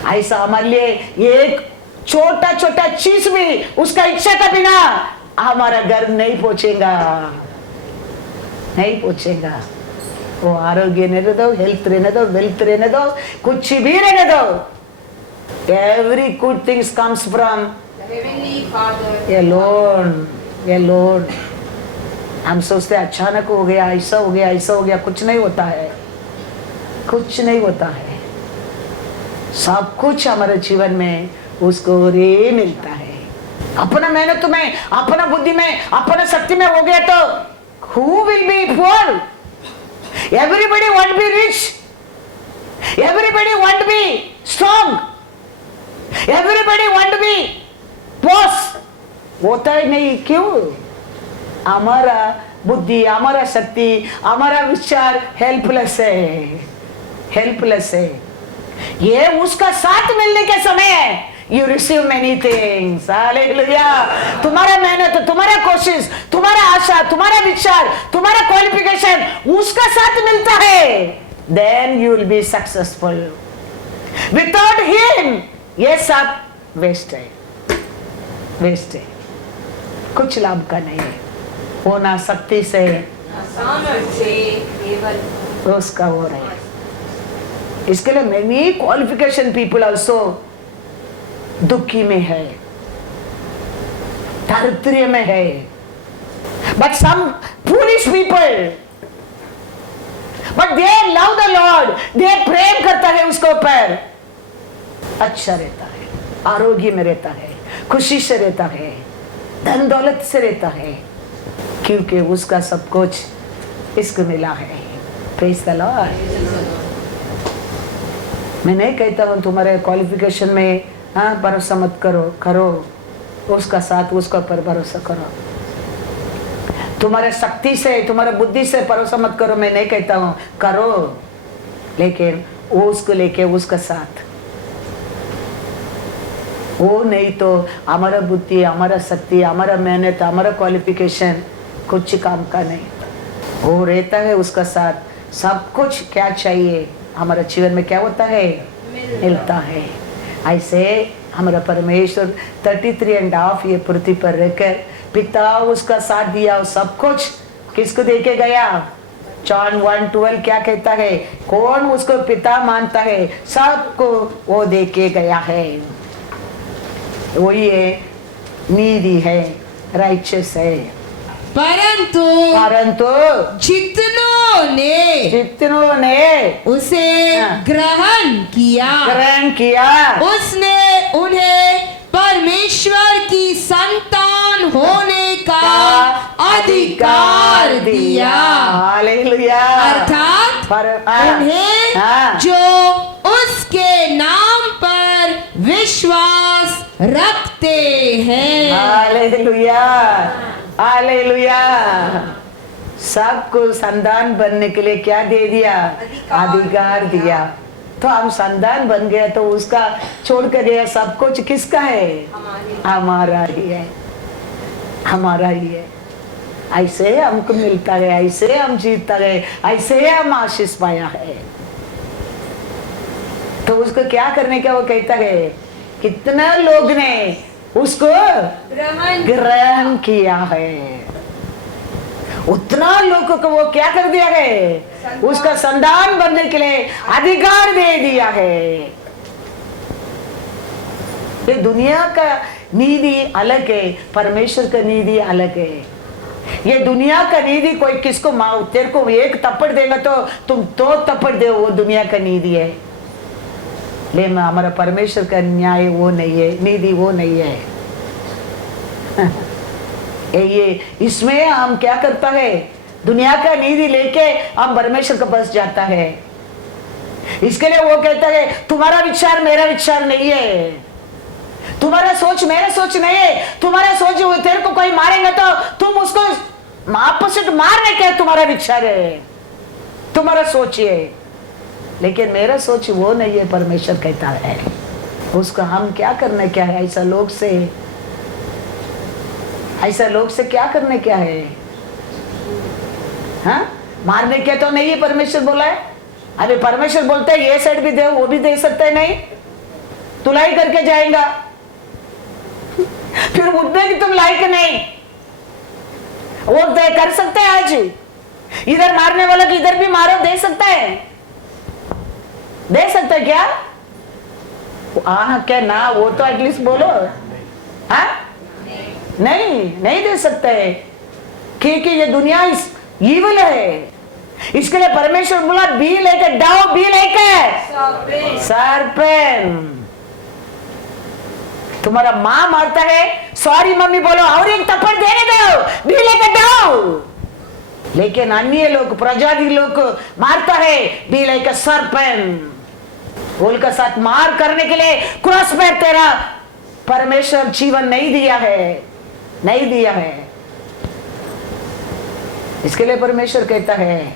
ऐसा हमारे लिए एक छोटा छोटा चीज भी उसका इच्छा का बिना हमारा घर नहीं पहुंचेगा, नहीं पहुंचेगा। वो आरोग्य रहने दो, हेल्थ रहने दो, वेल्थ रहने दो, कुछ भी रहने दो। Every good things comes from Heavenly Father. alone। हम सोचते अचानक हो गया, ऐसा हो गया, ऐसा हो गया, कुछ नहीं होता है, कुछ नहीं होता है। सब कुछ हमारे जीवन में उसको रे मिलता है। अपना मेहनत में, अपना बुद्धि में, अपना शक्ति में हो गया तो who will be poor? Everybody want to be rich, everybody want to be strong, everybody want to be boss। होता ही नहीं, क्यों? हमारा बुद्धि, हमारा शक्ति, हमारा विचार हेल्पलेस है, हेल्पलेस है। ये उसका साथ मिलने के समय है। You receive many things, hallelujah. तुम्हारा मेहनत, तुम्हारा कोशिश, तुम्हारा आशा, तुम्हारा विचार, तुम्हारा क्वालिफिकेशन उसका साथ मिलता है, then you will be successful। Without him ये सब वेस्ट है, वेस्ट है, कुछ लाभ का नहीं है। वो ना शक्ति से, सामर्थ्य से केवल उसका हो रहा है। इसके लिए मेनी क्वालिफिकेशन पीपल आल्सो दुखी में है, दारिद्र्य में है। But some foolish people, but they love the Lord, they प्रेम करता है उसके ऊपर, अच्छा रहता है, आरोग्य में रहता है, खुशी से रहता है, धन दौलत से रहता है, क्योंकि उसका सब कुछ इसको मिला है। Praise the Lord. मैं नहीं कहता हूं तुम्हारे क्वालिफिकेशन में हाँ भरोसा मत करो, करो, उसका साथ उसका पर भरोसा करो। तुम्हारे शक्ति से, तुम्हारे बुद्धि से भरोसा मत करो, मैं नहीं कहता हूं, करो, लेकिन वो उसको लेके उसका साथ। वो नहीं तो हमारा बुद्धि, हमारा शक्ति, हमारा मेहनत, हमारा क्वालिफिकेशन कुछ काम का नहीं। वो रहता है उसका साथ, सब कुछ क्या चाहिए हमारे जीवन में क्या होता है, मिलता है। ऐसे हमारा परमेश्वर 33.5 ये पृथ्वी पर रहकर पिता उसका साथ दिया, सब कुछ किसको दे के गया? जॉन 1:12 क्या कहता है? कौन उसको पिता मानता है सबको वो दे के गया है। वही है, नीति है, राइचस है। परंतु जितनों ने उसे ग्रहण किया उसने उन्हें परमेश्वर की संतान होने का अधिकार दिया। हालेलुया। अर्थात उन्हें जो उसके नाम पर विश्वास रखते हैं। Hallelujah, hallelujah. सबको संतान बनने के लिए क्या दे दिया? अधिकार दिया। तो हम संतान बन गया तो उसका छोड़ कर गया, सब कुछ किसका है? हमारा ही है, हमारा ही है। ऐसे हमको मिलता है, ऐसे हम जीतता गए, ऐसे हम आशीष पाया है। तो उसको क्या करने का वो कहता है? कितना लोग ने उसको ग्रहण किया है, उतना लोगों को वो क्या कर दिया है? उसका संतान बनने के लिए अधिकार दे दिया है। ये दुनिया का नीति अलग है, परमेश्वर का नीति अलग है। ये दुनिया का नीति कोई किसको तेरे को एक थप्पड़ देगा तो तुम दो थप्पड़ दे, वो दुनिया का नीति है। लेकिन हमारा परमेश्वर का न्याय वो नहीं है, नीति वो नहीं है। ये इसमें हम क्या करता है? दुनिया का नीति लेके हम परमेश्वर के पास जाता है। इसके लिए वो कहता है तुम्हारा विचार मेरा विचार नहीं है, तुम्हारा सोच मेरा सोच नहीं है। तुम्हारा सोच तेरे को कोई मारेगा तो तुम उसको ऑपोजिट मारने का तुम्हारा विचार है, तुम्हारा सोच है। लेकिन मेरा सोच वो नहीं है, परमेश्वर कहता है। उसका हम क्या करना क्या है? ऐसा लोग से क्या करने क्या है? हाँ, मारने क्या तो नहीं है, परमेश्वर बोला है। अरे परमेश्वर बोलता है ये साइड भी दे, वो भी दे सकता है नहीं? तुलाई करके जाएगा, फिर उठने की तुम लायक नहीं। वो तय कर सकते हैं आज, इधर मारने वाला की इधर भी मारो, दे सकता है, दे सकता है क्या? क्या ना, वो तो एटलीस्ट बोलो। हाँ, नहीं दे सकते, क्योंकि ये दुनिया ईविल है। इसके लिए परमेश्वर बोला be like a dove, be like a serpent. तुम्हारा माँ मारता है, सॉरी मम्मी बोलो और एक थप्पड़ देने दो, बी लाइक अ डव। लेकिन अन्य लोग, प्रजाति लोग मारता है, बी लाइक अ सर्पेंट। बोल का साथ मार करने के लिए क्रॉस पे तेरा परमेश्वर जीवन नहीं दिया है, नहीं दिया है। इसके लिए परमेश्वर कहता है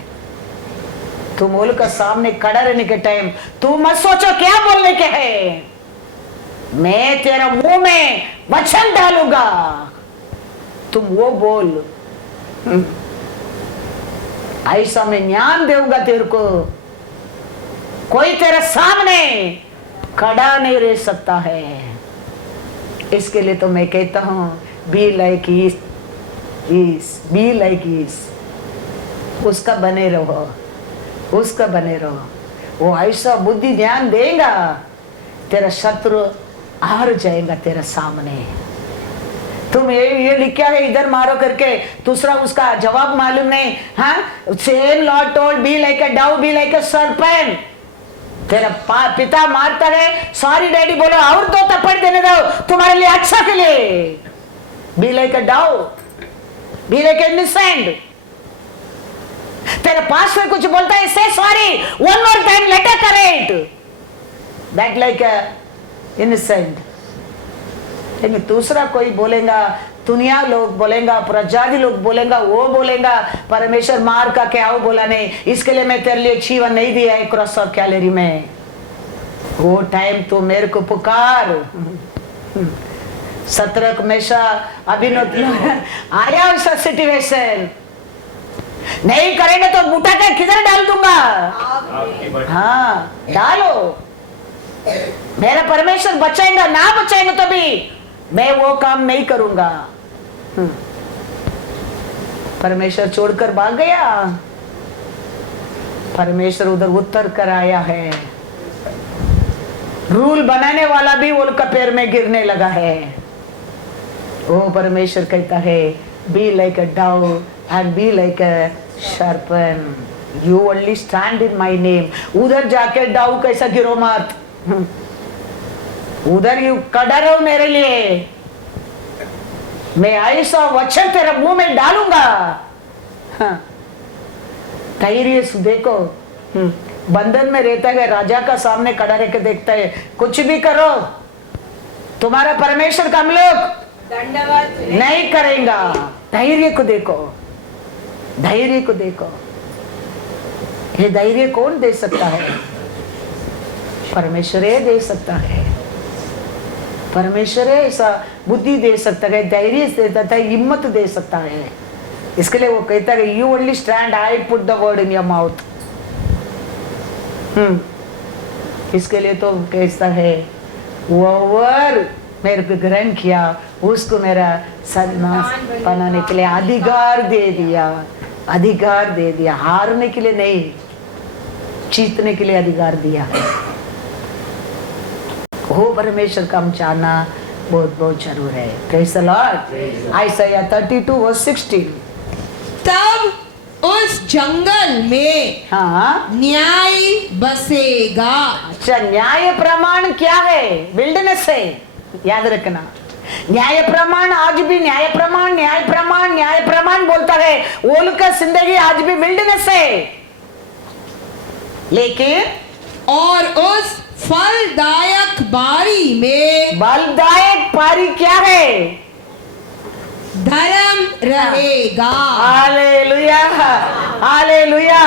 तुम बोल का सामने खड़ा रहने के टाइम तू मत सोचो क्या बोलने के है, मैं तेरा मुंह में वचन डालूंगा, तुम वो बोल। ऐसा मैं ज्ञान दूंगा तेरे को, कोई तेरे सामने खड़ा नहीं रह सकता है। इसके लिए तो मैं कहता हूं be like his, be like his. उसका बने रहो, उसका बने रहो। वो ऐसा बुद्धि ध्यान देगा, तेरा शत्रु हार जाएगा तेरा सामने। तुम ये लिखा है इधर मारो करके, दूसरा उसका जवाब मालूम नहीं। हाँ, same Lord told be like a dove, be like a serpent. तेरा पिता मारता है, सॉरी डैडी बोलो और दो थप्पड़ देने दो, तुम्हारे लिए अच्छा के लिए। B like a dove, be like a innocent. तेरा पास में कुछ बोलता है, से sorry one more time, let us correct that like a innocent. लेकिन दूसरा कोई बोलेगा, दुनिया लोग बोलेगा, प्रजाति लोग बोलेगा, वो बोलेगा परमेश्वर मार का क्या वो बोला नहीं, इसके लिए मैं तेरे लिए जीवन नहीं दिया है क्रॉस ऑफ कैलरी में। वो टाइम तो मेरे को पुकार। 17 हमेशा अभिनव आया वैसा सिचुएशन, नहीं करेंगे तो बूटा का किधर डाल दूंगा। हाँ डालो, मेरा परमेश्वर बचाएगा, ना बचाएंगे तो भी मैं वो काम नहीं करूंगा। परमेश्वर छोड़कर भाग गया, परमेश्वर उधर उत्तर कर आया है। रूल बनाने वाला भी उनका पैर में गिरने लगा है। वो परमेश्वर कहता है be like a dove and be like a serpent, you only stand in my name. उधर जाके डव कैसा गिरो मत, उधर यू खड़ा रहो मेरे लिए, मैं ऐसा वचन तेरे मुंह में डालूंगा। हाँ, धैर्य से देखो, बंधन में रहता है, राजा का सामने खड़ा रह के देखता है, कुछ भी करो तुम्हारा परमेश्वर का हम लोग दंडवत नहीं करेगा। धैर्य को देखो, धैर्य को देखो। ये धैर्य कौन दे सकता है? परमेश्वर दे सकता है। परमेश्वर ऐसा बुद्धि दे सकता है, धैर्य दे सकता है, हिम्मत दे सकता है। इसके लिए वो कहता है you only stand, I put the word in your mouth. इसके लिए तो कहता है ओवर मेरे को ग्रहण किया, उसको मेरा सन्मान बनाने के लिए अधिकार दे दिया, अधिकार दे दिया। हारने के लिए नहीं, जीतने के लिए अधिकार दिया है। वो परमेश्वर का हम चाहना बहुत बहुत जरूर है। Praise the Lord. आइसाया 32:16। तब उस जंगल में हाँ, न्याय बसेगा। अच्छा, न्याय प्रमाण क्या है? विल्डनेस है, याद रखना। न्याय प्रमाण आज भी न्याय प्रमाण, न्याय प्रमाण, न्याय प्रमाण बोलता है। ओल का जिंदगी आज भी विल्डनेस है। लेकिन और उस फलदायक बारी में बलदायक पारी क्या है? धर्म रहेगा। Hallelujah, hallelujah.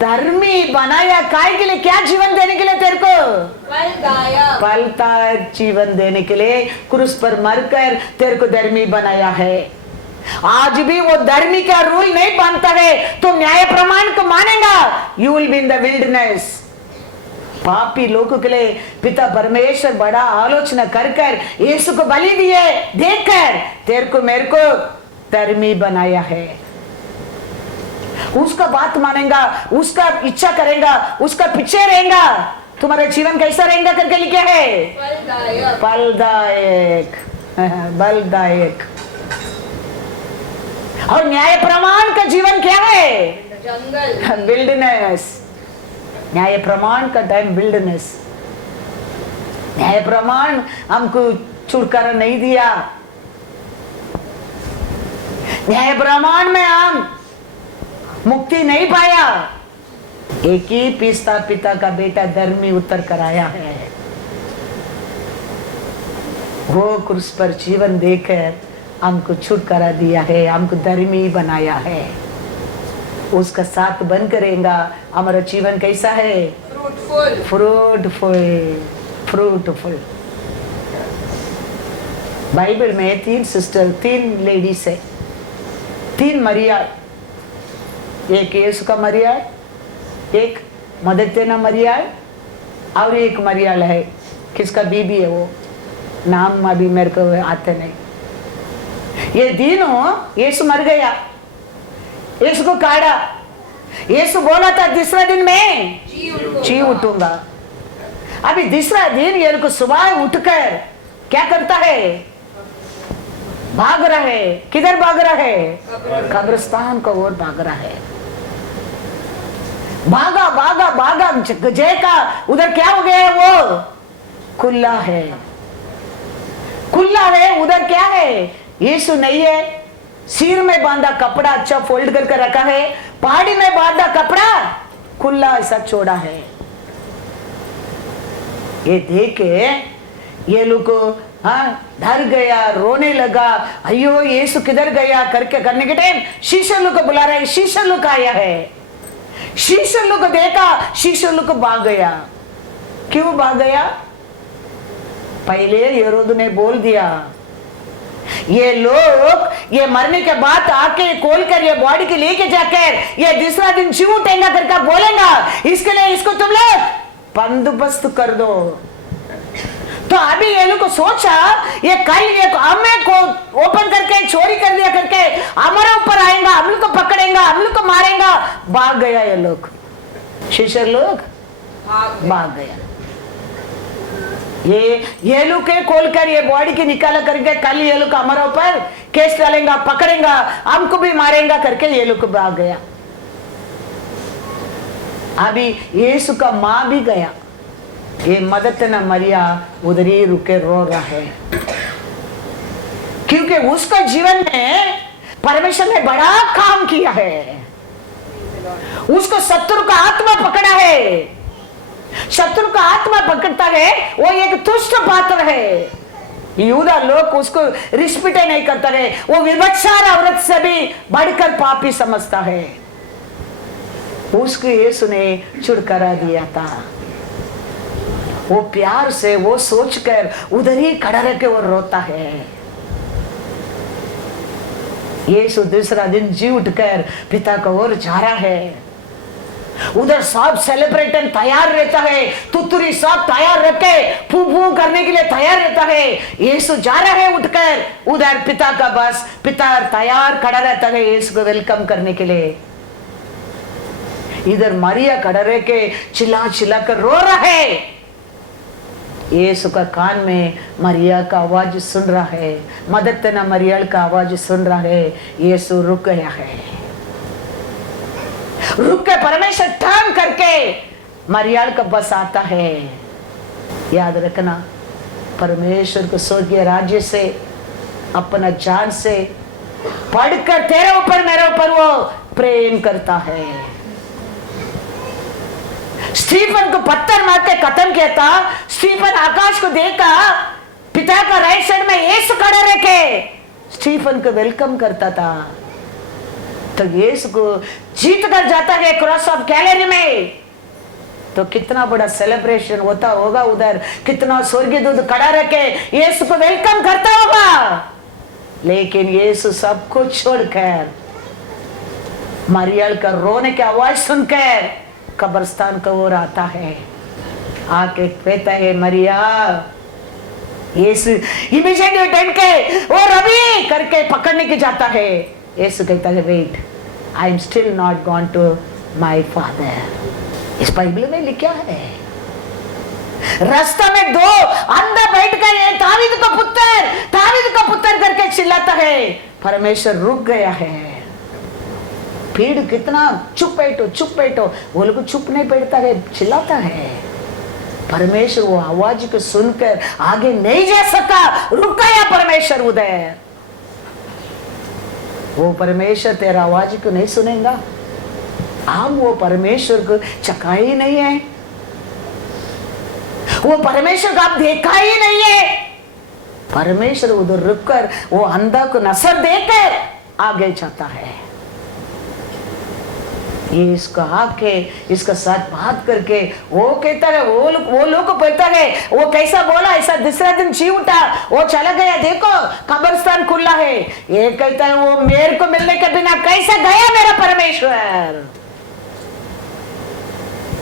धर्मी बनाया काय के लिए? क्या जीवन देने के लिए तेरे को? फलदायक, फलदायक जीवन देने के लिए क्रूस पर मरकर तेरे को धर्मी बनाया है। आज भी वो धर्मी का रूल नहीं मानता है तो न्याय प्रमाण को मानेगा, you will be in the wilderness. पापी लोगों के लिए पिता परमेश्वर बड़ा आलोचना कर कर यीशु को बलि दिए, देखकर तेरे को मेरे को धर्मी बनाया है। उसका बात मानेगा, उसका इच्छा करेगा, उसका पीछे रहेगा, तुम्हारा जीवन कैसा रहेगा करके लिखा है, फलदायक। फलदायक, बलदायक। और न्याय प्रमाण का जीवन क्या है, जंगल। विल्डनेस। न्याय प्रमाण का टाइम विल्डनेस। न्याय प्रमाण हमको छुटकारा नहीं दिया, न्याय प्रमाण में हम मुक्ति नहीं पाया। एक ही पिता का बेटा धर्मी उत्तर कराया है, वो क्रूस पर जीवन देकर हमको छुटकारा दिया है, हमको धर्मी बनाया है। उसका साथ बन करेगा, हमारा जीवन कैसा है, फ्रूटफुल। Fruitful, fruitful. बाइबल में 3 सिस्टर, 3 लेडीज है, 3 मरिया, एक यीशु का मरिया, एक मदतेना मरिया और एक मरियाल है, किसका बीबी है वो, नाम अभी मेरे को आते नहीं। ये तीनों, यीशु मर गया, यीशु को काढ़ा, यीशु बोला था तीसरा दिन में जी उठूंगा। अभी तीसरा दिन ये को सुबह उठकर क्या करता है, भाग रहा है। किधर भाग रहा है, कब्रिस्तान को ओर भाग रहा है। भागा भागा भागा, जय का उधर क्या हो गया है, वो खुला है, खुला है। उधर क्या है, यीशु नहीं है। सिर में बांधा कपड़ा अच्छा फोल्ड करके रखा है, पहाड़ी में बांधा कपड़ा खुला ऐसा छोड़ा है। ये देखे ये लोग डर गया, रोने लगा, अयो यीशु किधर गया करके करने के टाइम शीशे लोग को बुला रहा है, शीशे लोग आया है। शीशे लोग देखा, शीशे लोग भाग गया। क्यों भाग गया, पहले हेरोद ने बोल दिया, ये लोग ये मरने के बाद आके खोल कर ये बॉडी के लेके जाकर ये दूसरा दिन जी उठेगा करके बोलेगा, इसके लिए इसको तुम लोग बंदोबस्त कर दो। तो अभी ये लोग को सोचा ये कल ये हमें को ओपन करके चोरी कर दिया करके हमारे ऊपर आएगा, हम लोग को पकड़ेगा, हम लोग को मारेगा। भाग गया ये लोग, शिष्य लोग भाग गया। ये लोग के खोलकर ये बॉडी की निकाला करके कल ये लोग हमारे ऊपर केस डालेगा, पकड़ेगा, हमको भी मारेगा करके ये लोग भाग गया। अभी यीशु का माँ भी गया, ये मदतना मरिया उधर ही रुके रो रहा है, क्योंकि उसका जीवन में परमेश्वर ने बड़ा काम किया है। उसको शत्रु का आत्मा पकड़ा है, शत्रु का आत्मा पकड़ता है, वो एक तुष्ट पात्र है। यूदा लोग उसको रिस्पेक्ट नहीं करता है, वो विभत्सार औरत से भी बढ़कर पापी समझता है। उसको यीशु ने छुटकारा दिया था। वो प्यार से वो सोचकर उधर ही खड़ा रह के वो रोता है। यीशु दूसरा दिन जी उठकर पिता को ओर जा रहा है। उधर सब सेलिब्रेटन तैयार रहता है, तुतरी सब तैयार रखे, फू फू करने के लिए तैयार रहता है। यीशु जा रहा है उठकर उधर पिता का बस, पिता तैयार खड़ा रहता है यीशु को वेलकम करने के लिए। इधर मारिया खड़ा रह के चिल्ला चिल्ला कर रो रहा है। यीशु का कान में मरिया का आवाज सुन रहा है, मदतना मरियल का आवाज सुन रहा है। यीशु रुक गया है, रुक के परमेश्वर टर्न करके मरियल का बस आता है। याद रखना, परमेश्वर को स्वर्गीय राज्य से अपना जान से पढ़कर तेरे ऊपर मेरे ऊपर वो प्रेम करता है। स्टीफन को पत्थर मार के खत्म किया था। स्टीफन आकाश को देखा, पिता का राइट साइड में यीशु खड़ा रह के स्टीफन को वेलकम करता था। तो यीशु को जीत कर जाता है क्रॉस ऑफ कैलवरी में, तो कितना बड़ा सेलिब्रेशन होता होगा उधर, कितना स्वर्गीय दूत खड़ा रह के यीशु को वेलकम करता होगा। लेकिन यीशु सब कुछ छोड़कर मरियल का रोने की आवाज सुनकर कब्रिस्तान की ओर आता है। आके कहता है मरिया, यीशु इमीडिएटली उठ के ओ रबी करके पकड़ने के जाता है। यीशु कहता है wait, I am still not gone to my father. इस बाइबल में लिखा है, रास्ता में दो अंधा बैठ कर ये दावीद का पुत्र करके चिल्लाता है। परमेश्वर रुक गया है। भीड़ कितना चुप बैठो, वो लोग चुप नहीं बैठता है, चिल्लाता है। परमेश्वर वो आवाज को सुनकर आगे नहीं जा सका, रुक गया परमेश्वर उधर। वो परमेश्वर तेरा आवाज को नहीं सुनेगा। आप वो परमेश्वर को चखा ही नहीं है, वो परमेश्वर को आप देखा ही नहीं है। परमेश्वर उधर रुककर वो अंधा को नजर देकर आगे जाता है। ये इसका आके इसका साथ बात करके वो कहता है, वो लोग को पता है वो कैसा बोला, ऐसा दूसरा दिन जी उठा, वो चला गया, देखो कब्रिस्तान खुला है। ये कहता है वो मेरे को मिलने के बिना कैसा गया मेरा परमेश्वर।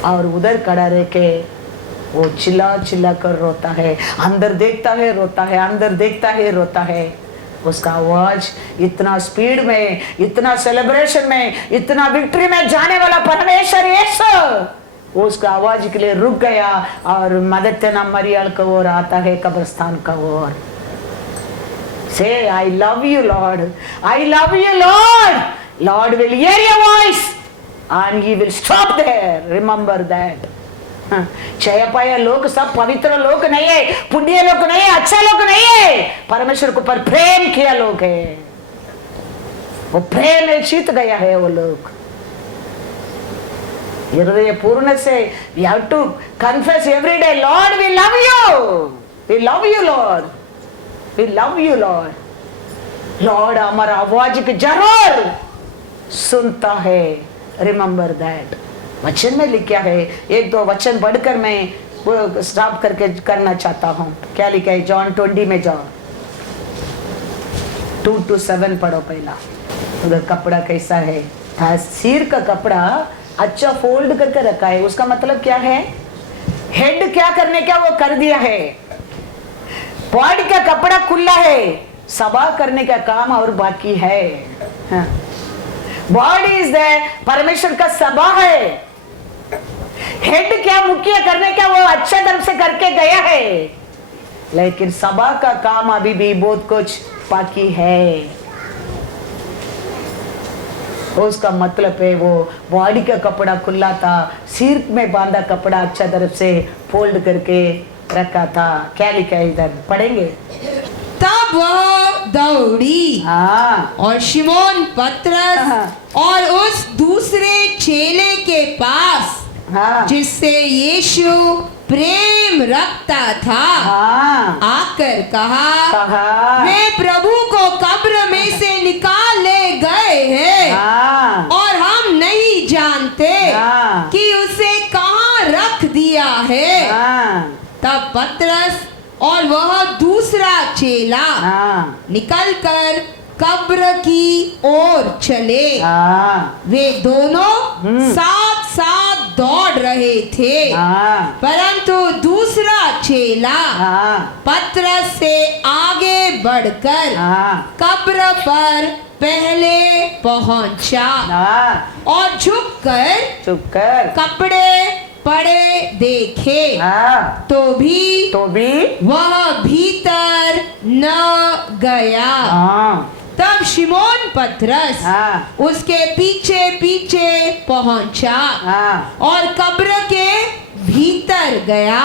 और उधर खड़ा रह के वो चिल्ला कर रोता है, अंदर देखता है रोता है, अंदर देखता है रोता है। उसका आवाज इतना स्पीड में, इतना सेलिब्रेशन में, इतना विक्ट्री में जाने वाला परमेश्वर यीशु, उसका आवाज के लिए रुक गया और मदद तेना मरियल की ओर आता है, कब्रिस्तान का ओर। से I love you Lord, I love you Lord, Lord will hear your voice and he will stop there, remember that। चयपाया लोग सब पवित्र लोग नहीं है, पुण्य लोग नहीं है, अच्छा लोग नहीं है, परमेश्वर को पर प्रेम किया लोग है। वो प्रेम में जीत गया है वो लोग। हृदय पूर्ण से we have to confess every day, Lord we love you, we love you Lord, we love you Lord। Lord हमारा आवाज की जरूर सुनता है, रिमेंबर दैट। वचन में लिखा है, एक दो वचन पढ़कर मैं वो स्टॉप करके करना चाहता हूँ। क्या लिखा है? जॉन 20 में जाओ, 2-7 पढ़ो पहला। उधर कपड़ा कैसा है? सिर का कपड़ा अच्छा फोल्ड करके रखा है। उसका मतलब क्या है? हेड क्या करने का वो कर दिया है। बॉडी का कपड़ा खुला है, सभा करने का काम और बाकी है। हाँ। बॉडी इज द परमेश्वर का सभा है। हेड क्या मुख्य करने का वो अच्छा तरफ से करके गया है, लेकिन सभा का काम अभी भी बहुत कुछ बाकी है। उसका मतलब है वो बॉडी का कपड़ा खुला था, सिर में बांधा कपड़ा अच्छा तरफ से फोल्ड करके रखा था। क्या लिखा है इधर? पढ़ेंगे। तब वह दौड़ी और शिमोन पतरस और उस दूसरे चेले के पास जिससे यीशु प्रेम रखता था आकर कहा, वे प्रभु को कब्र में से निकाल ले गए हैं और हम नहीं जानते कि उसे कहाँ रख दिया है। तब पतरस और वह दूसरा चेला निकलकर कब्र की ओर चले। वे दोनों साथ साथ दौड़ रहे थे, परंतु दूसरा चेला पतरस से आगे बढ़कर कब्र पर पहले पहुंचा और झुककर कपड़े पड़े देखे, तो भी वह भीतर न गया। तब शिमोन पतरस उसके पीछे पीछे पहुंचा और कब्र के भीतर गया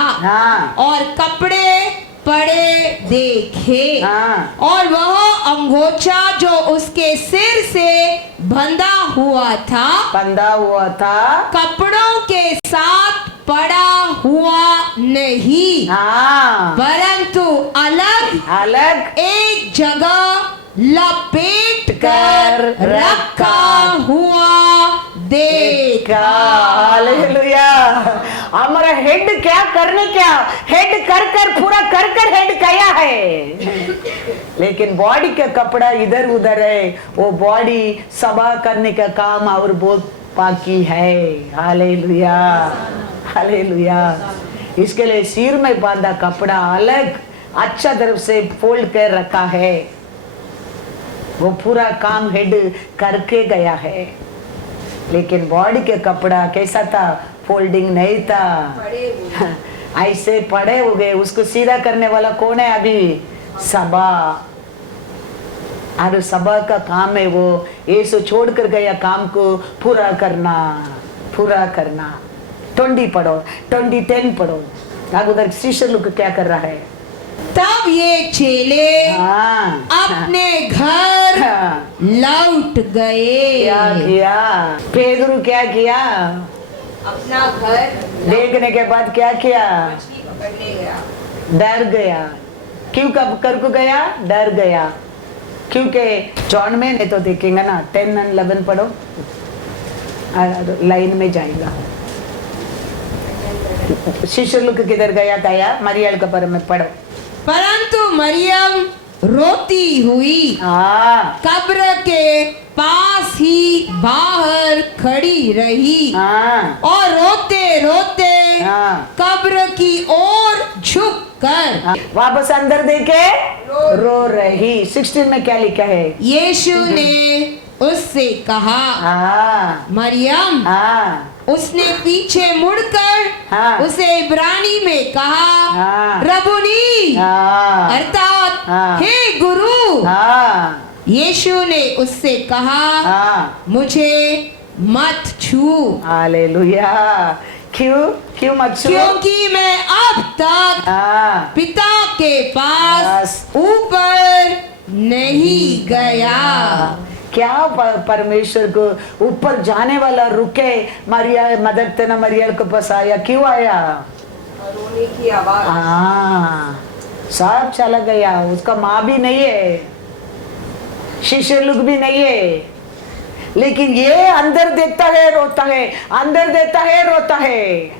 और कपड़े पड़े देखे और वह अंगोछा जो उसके सिर से बंधा हुआ था कपड़ों के साथ पड़ा हुआ नहीं, परंतु अलग एक जगह लपेट कर रखा हुआ देखा। हालेलुया। हमारा हेड क्या करने क्या, हेड कर पूरा कर हेड गया है, लेकिन बॉडी का कपड़ा इधर उधर है। वो बॉडी सभा करने का काम और बहुत बाकी है। Hallelujah, hallelujah. इसके लिए सिर में बांधा कपड़ा अलग अच्छा तरफ से फोल्ड कर रखा है। वो पूरा काम हेड करके गया है, लेकिन बॉडी के कपड़ा कैसा था? फोल्डिंग नहीं था, पड़े हुए। ऐसे पड़े हो गए। उसको सीधा करने वाला कौन है? अभी सभा। और सभा का काम है वो यीशु छोड़ कर गया काम को पूरा करना, पूरा करना। 20 पढ़ो, 10 पढ़ो। अब उधर शिष्य लोग क्या कर रहा है? तब ये चेले अपने घर लौट गए। क्या किया पेदरू? क्या किया? अपना घर देखने के बाद क्या किया? मछली पकड़ने गया। डर गया। क्यों? कब कर को गया? डर गया। क्योंकि जॉन में नहीं तो देखेंगे ना, 10 और 11 पढ़ो, लाइन में जाएगा। शिष्य लोग किधर गया? गया मरियम के पर में पढ़ो। परंतु मरियम रोती हुई कब्र के पास ही बाहर खड़ी रही और रोते रोते कब्र की ओर झुक कर वापस अंदर देखे रो रही। 16 में क्या लिखा है? यीशु ने उससे कहा, मरियम। उसने पीछे मुड़कर उसे इब्रानी में कहा, रबुनी, अर्थात हे गुरु। यीशु ने उससे कहा, मुझे मत छू। हालेलुया। क्यों? क्यों मत छू? क्योंकि मैं अब तक पिता के पास ऊपर नहीं गया। क्या परमेश्वर को ऊपर जाने वाला रुके? मरिया मदर तेना मरियल के पास आया। क्यों आया? रोने की आवाज। सब चला गया। उसका माँ भी नहीं है, शिष्य लोग भी नहीं है, लेकिन ये अंदर देता है रोता है, अंदर देता है रोता है।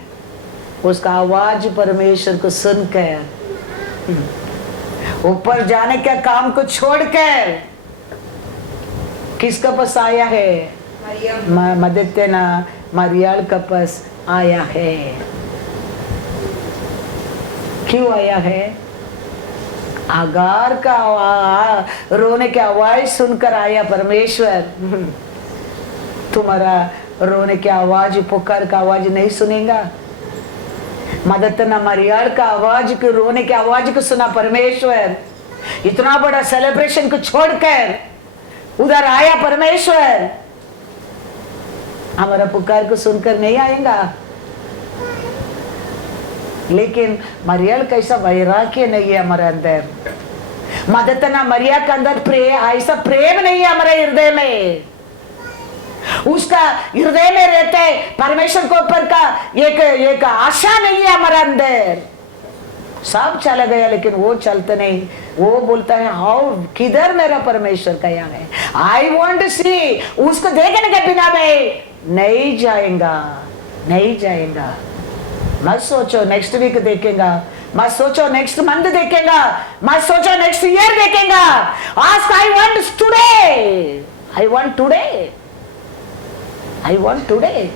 उसका आवाज परमेश्वर को सुनकर ऊपर जाने का काम को छोड़कर किसका पास आया है? मदद ना मरियल का पास आया है। क्यों आया है? आगार का रोने की आवाज सुनकर आया परमेश्वर। तुम्हारा रोने की आवाज, पुकार का आवाज नहीं सुनेगा? मदद ना मरियल का आवाज को, रोने की आवाज को सुना परमेश्वर। इतना बड़ा सेलिब्रेशन को छोड़कर उधर आया परमेश्वर। हमारा पुकार को सुनकर नहीं आएगा। लेकिन मरियल कैसा वैराग्य नहीं है हमारे अंदर। मदद ना मरिया के अंदर प्रेम, ऐसा प्रेम नहीं है हमारे हृदय में। उसका हृदय में रहते परमेश्वर को ऊपर का एक आशा नहीं है हमारे अंदर। सब चला गया लेकिन वो चलते नहीं। वो बोलता है, हाउ किधर मेरा परमेश्वर का यहाँ है? आई वॉन्ट टू सी। उसको देखने के बिना मैं नहीं जाएगा, नहीं जाएगा। मत सोचो नेक्स्ट वीक देखेगा, मत सोचो नेक्स्ट मंथ देखेगा, मत सोचो नेक्स्ट ईयर देखेगा। Ask I want today, I want today, I want today.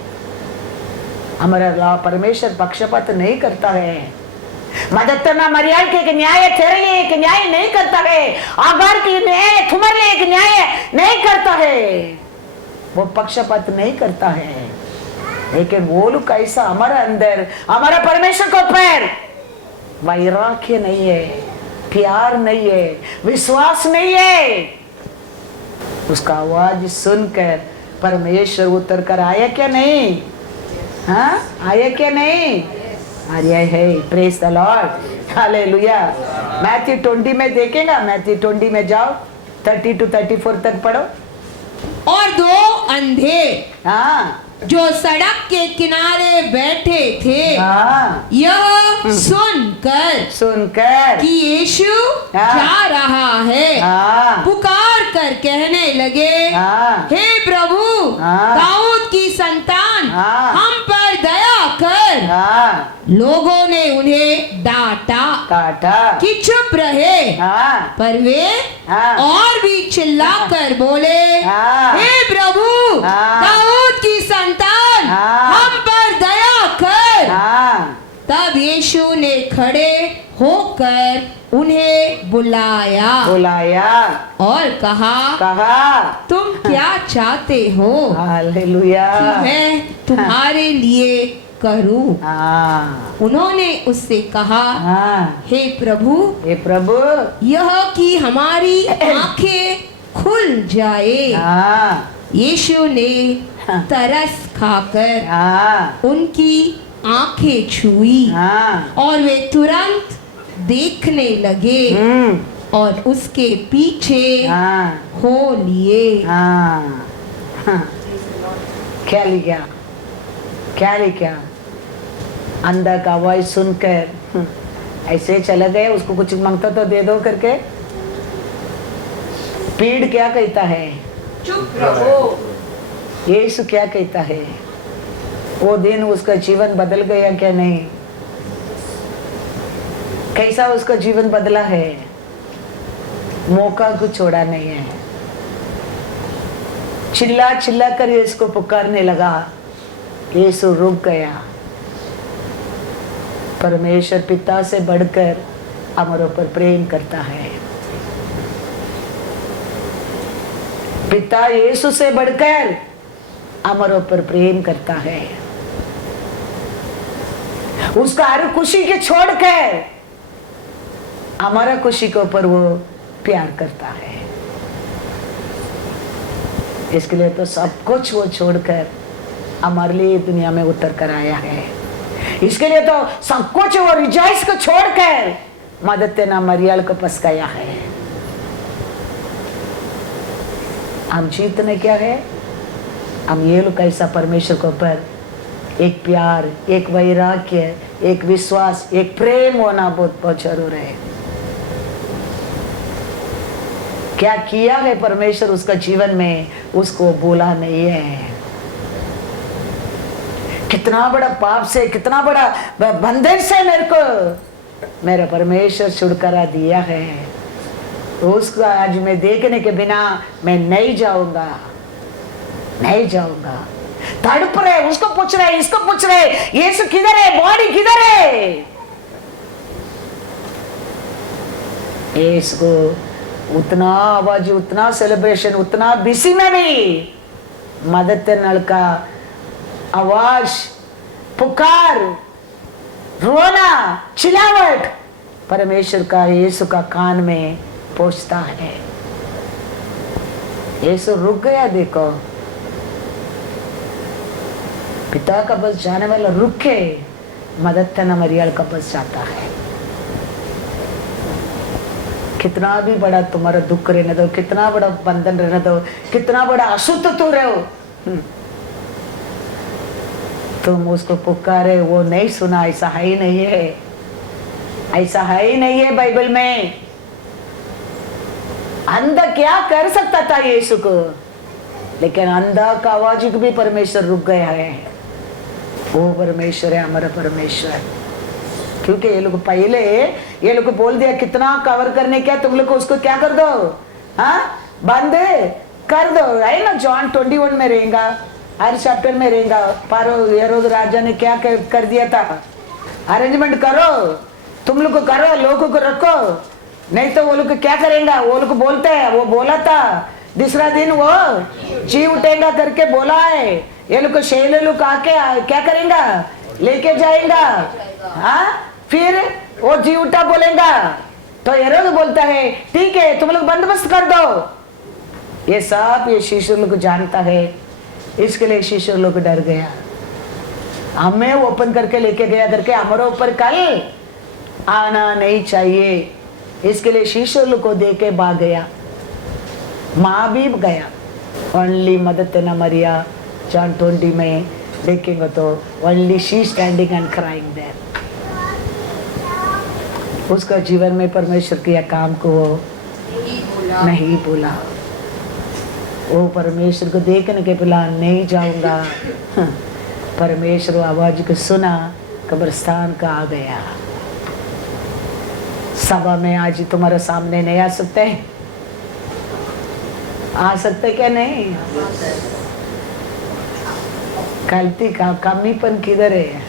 हमारा परमेश्वर पक्षपात नहीं करता है। मदद करना मरियल के एक न्याय, तेरे लिए एक न्याय नहीं करता है। आगार की न्याय तुम्हारे लिए एक न्याय नहीं करता है। वो पक्षपात नहीं करता है। लेकिन वो लोग कैसा हमारा अंदर, हमारा परमेश्वर को ऊपर वैराग्य नहीं है, प्यार नहीं है, विश्वास नहीं है। उसका आवाज सुनकर परमेश्वर उतर कर आया क्या नहीं? हाँ, आया क्या नहीं? आया है। Praise the Lord, hallelujah. Matthew 20 में देखेगा, मैथ्यू 20 में जाओ, 30 to 34 तक पढ़ो। और 2 अंधे जो सड़क के किनारे बैठे थे यह सुनकर कि यीशु जा रहा है, पुकार कर कहने लगे, हे प्रभु, दाऊद की संतान, हम पर दया कर। लोगों ने उन्हें डांटा कि चुप रहे, पर वे और भी चिल्लाकर बोले, हे प्रभु, दाऊद की संतान, हम पर दया कर। तब यीशु खड़े होकर उन्हें बुलाया और कहा तुम क्या चाहते हो हालेलुया कि मैं तुम्हारे लिए करूं। उन्होंने उससे कहा हे प्रभु यह कि हमारी आंखें खुल जाए। यीशु ने तरस खाकर उनकी आंखें छुई और वे तुरंत देखने लगे और उसके पीछे हो लिए। क्या लिखा अंधा का आवाज सुनकर ऐसे चला गए, उसको कुछ मांगता तो दे दो करके। पीड़ क्या कहता है? चुप रहो। यीशु क्या कहता है? वो दिन उसका जीवन बदल गया क्या नहीं? कैसा उसका जीवन बदला है? मौका को छोड़ा नहीं है। चिल्ला चिल्ला कर यीशु को पुकारने लगा। यीशु रुक गया। परमेश्वर पिता से बढ़कर हमारे ऊपर प्रेम करता है। पिता यीशु से बढ़कर हमारे ऊपर प्रेम करता है। उसका हर खुशी के छोड़कर हमारा खुशी के ऊपर वो प्यार करता है। इसके लिए तो सब कुछ वो छोड़कर हमारे लिए दुनिया में उतर कर आया है। इसके लिए तो सब कुछ वो रिजॉइस को छोड़कर मदद ना मरियल को पास गया है। हम जीतने क्या है? हम ये लोग कैसा परमेश्वर के ऊपर एक प्यार, एक वैराग्य, एक विश्वास, एक प्रेम होना बहुत बहुत जरूर है। क्या किया है परमेश्वर उसका जीवन में, उसको बोला नहीं है। कितना बड़ा पाप से, कितना बड़ा बंधन से मेरे को मेरा परमेश्वर छुटकारा दिया है। उसको आज मैं देखने के बिना मैं नहीं जाऊंगा। तड़प रहे, उसको पूछ रहे, इसको पूछ रहे, यीशु किधर है, बॉडी किधर है? यीशु को उतना आवाज, उतना सेलिब्रेशन, उतना बिसी में भी मदद नल का आवाज, पुकार, रोना, चिल्लावट परमेश्वर का यीशु का कान में पहुंचता है। यीशु रुक गया। देखो पिता का बस जाने वाला रुक के मदद न मरियल का बस जाता है। कितना भी बड़ा तुम्हारा दुख रहने दो, कितना बड़ा बंधन रहने दो, कितना बड़ा अशुद्ध तो रहो, तुम उसको पुकारे वो नहीं सुना, ऐसा है ही नहीं है। ऐसा है ही नहीं है बाइबल में। अंधा क्या कर सकता था यीशु को, लेकिन अंधा का आवाज को भी परमेश्वर रुक गया है। वो परमेश्वर है हमारा परमेश्वर। क्योंकि ये लोग पहले ये लोग बोल दिया कितना कवर करने क्या, तुम लोग उसको क्या कर दो, हाँ बंद कर दो, है ना। जॉन 21 में रहेगा, हर चैप्टर में रहेगा। पारो हेरोद राजा ने क्या कर दिया था, अरेंजमेंट करो, तुम लोग को करो, लोगों को रखो, नहीं तो वो लोग क्या करेंगे। वो लोग बोलते हैं, वो बोला था दूसरा दिन वो जी उठेगा करके बोला है। ये लोग शेले लोग आके क्या करेंगा, लेके जाएगा, हाँ फिर वो जी उठा बोलेगा। तो हेरोद बोलता है ठीक है तुम लोग बंदोबस्त कर दो। ये सब ये शिशु लोग जानता है, इसके लिए शिशु लोग डर गया। हमें ओपन करके लेके गया करके हमारे ऊपर कल आना नहीं चाहिए, इसके लिए शिशु लोग को दे के भाग गया। माँ भी गया। ओनली मदद न मरिया जॉन 20 में देखेंगे तो only she standing and crying there. उसका जीवन में परमेश्वर किया काम को वो नहीं बोला। वो परमेश्वर को देखने के बिना नहीं जाऊंगा। परमेश्वर आवाज को सुना, कब्रिस्तान का आ गया। सभा में आज तुम्हारे सामने नहीं आ सकते, आ सकते क्या नहीं? गलती का कमीपन किधर है?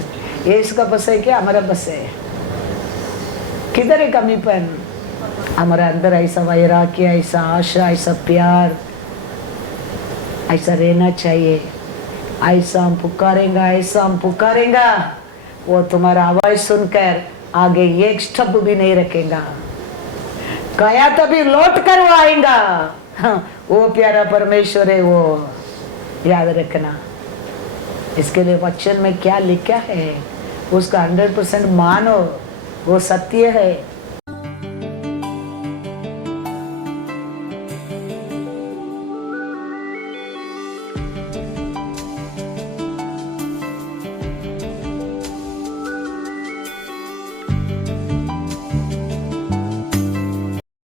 ये इसका बस है क्या हमारा बस है? किधर है कमीपन? हमारे अंदर ऐसा वैराग्य, ऐसा आशा, ऐसा प्यार, ऐसा रहना चाहिए। ऐसा हम पुकारेंगे, ऐसा हम पुकारेंगे, वो तुम्हारा आवाज सुनकर आगे एक स्टेप भी नहीं रखेगा। कया तभी लौट कर वो आएगा। वो प्यारा परमेश्वर है, वो याद रखना। इसके लिए वचन में क्या लिखा है उसका 100% मानो, वो सत्य है।